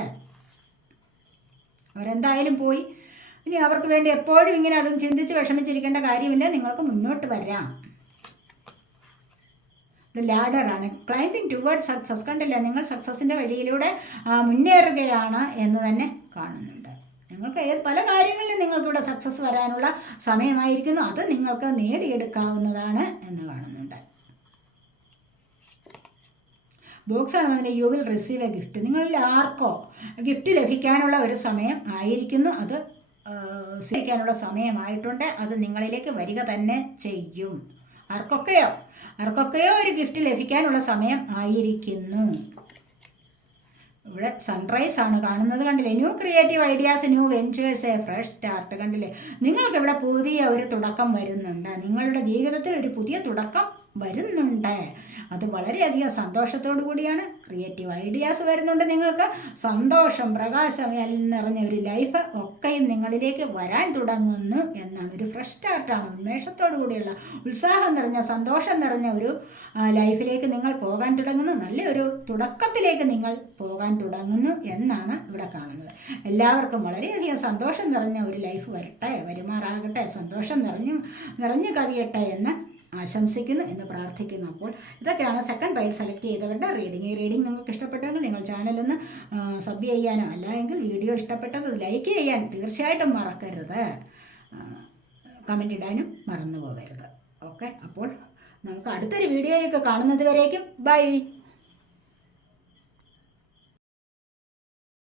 അവരെന്തായാലും പോയി. ഇനി അവർക്ക് വേണ്ടി എപ്പോഴും ഇങ്ങനെ അതും ചിന്തിച്ച് വിഷമിച്ചിരിക്കേണ്ട കാര്യമില്ല. നിങ്ങൾക്ക് മുന്നോട്ട് വരാം. ലാഡറാണ്. Climbing toward success. കണ്ടില്ല, നിങ്ങൾ സക്സസിൻ്റെ വഴിയിലൂടെ മുന്നേറുകയാണ് എന്ന് തന്നെ കാണുന്നുണ്ട്. നിങ്ങൾക്ക് പല കാര്യങ്ങളിലും നിങ്ങൾക്കിവിടെ സക്സസ് വരാനുള്ള സമയമായിരിക്കുന്നു. അത് നിങ്ങൾക്ക് നേടിയെടുക്കാവുന്നതാണ് എന്ന് കാണുന്നുണ്ട്. ബോക്സാണ് അതിൻ്റെ you will receive A gift. നിങ്ങളിൽ ആർക്കോ ഗിഫ്റ്റ് ലഭിക്കാനുള്ള ഒരു സമയം ആയിരിക്കുന്നു. അത് സ്വീകരിക്കാനുള്ള സമയമായിട്ടുണ്ട്. അത് നിങ്ങളിലേക്ക് വരിക തന്നെ ചെയ്യും. ആർക്കൊക്കെയോ ഒരു ഗിഫ്റ്റ് ലഭിക്കാനുള്ള സമയം ആയിരിക്കുന്നു. ഇവിടെ സൺറൈസ് ആണ് കാണുന്നത്. കണ്ടില്ലേ, new creative ideas, new ventures, A fresh start. കണ്ടില്ലേ, നിങ്ങൾക്ക് ഇവിടെ പുതിയ ഒരു തുടക്കം വരുന്നുണ്ട്. നിങ്ങളുടെ ജീവിതത്തിൽ ഒരു പുതിയ തുടക്കം വരുന്നുണ്ട്. അത് വളരെയധികം സന്തോഷത്തോടു കൂടിയാണ് ക്രിയേറ്റീവ് ഐഡിയാസ് വരുന്നുണ്ട്. നിങ്ങൾക്ക് സന്തോഷം, പ്രകാശം നിറഞ്ഞ ഒരു ലൈഫ് ഒക്കെയും നിങ്ങളിലേക്ക് വരാൻ തുടങ്ങുന്നു എന്നാണ്. ഒരു ഫ്രഷ് സ്റ്റാർട്ടാണ്, ഉന്മേഷത്തോടു കൂടിയുള്ള ഉത്സാഹം നിറഞ്ഞ, സന്തോഷം നിറഞ്ഞ ഒരു ലൈഫിലേക്ക് നിങ്ങൾ പോകാൻ തുടങ്ങുന്നു. നല്ലൊരു തുടക്കത്തിലേക്ക് നിങ്ങൾ പോകാൻ തുടങ്ങുന്നു എന്നാണ് ഇവിടെ കാണുന്നത്. എല്ലാവർക്കും വളരെയധികം സന്തോഷം നിറഞ്ഞ ഒരു ലൈഫ് വരട്ടെ, വരുമാറാകട്ടെ, സന്തോഷം നിറഞ്ഞു കവിയട്ടെ എന്ന് ആശംസിക്കുന്നു എന്ന് പ്രാർത്ഥിക്കുന്നു. അപ്പോൾ ഇതൊക്കെയാണ് സെക്കൻഡ് പൈൽ സെലക്ട് ചെയ്തവരുടെ റീഡിങ്. ഈ റീഡിങ് നിങ്ങൾക്ക് ഇഷ്ടപ്പെട്ടെങ്കിൽ നിങ്ങൾ ചാനലൊന്ന് സബ് ചെയ്യാനോ അല്ല എങ്കിൽ വീഡിയോ ഇഷ്ടപ്പെട്ടത് ലൈക്ക് ചെയ്യാൻ തീർച്ചയായിട്ടും മറക്കരുത്. കമൻ്റ് ഇടാനും മറന്നു പോകരുത്. ഓക്കെ, അപ്പോൾ നമുക്ക് അടുത്തൊരു വീഡിയോയിലേക്ക് കാണുന്നത് വരേക്കും ബൈ.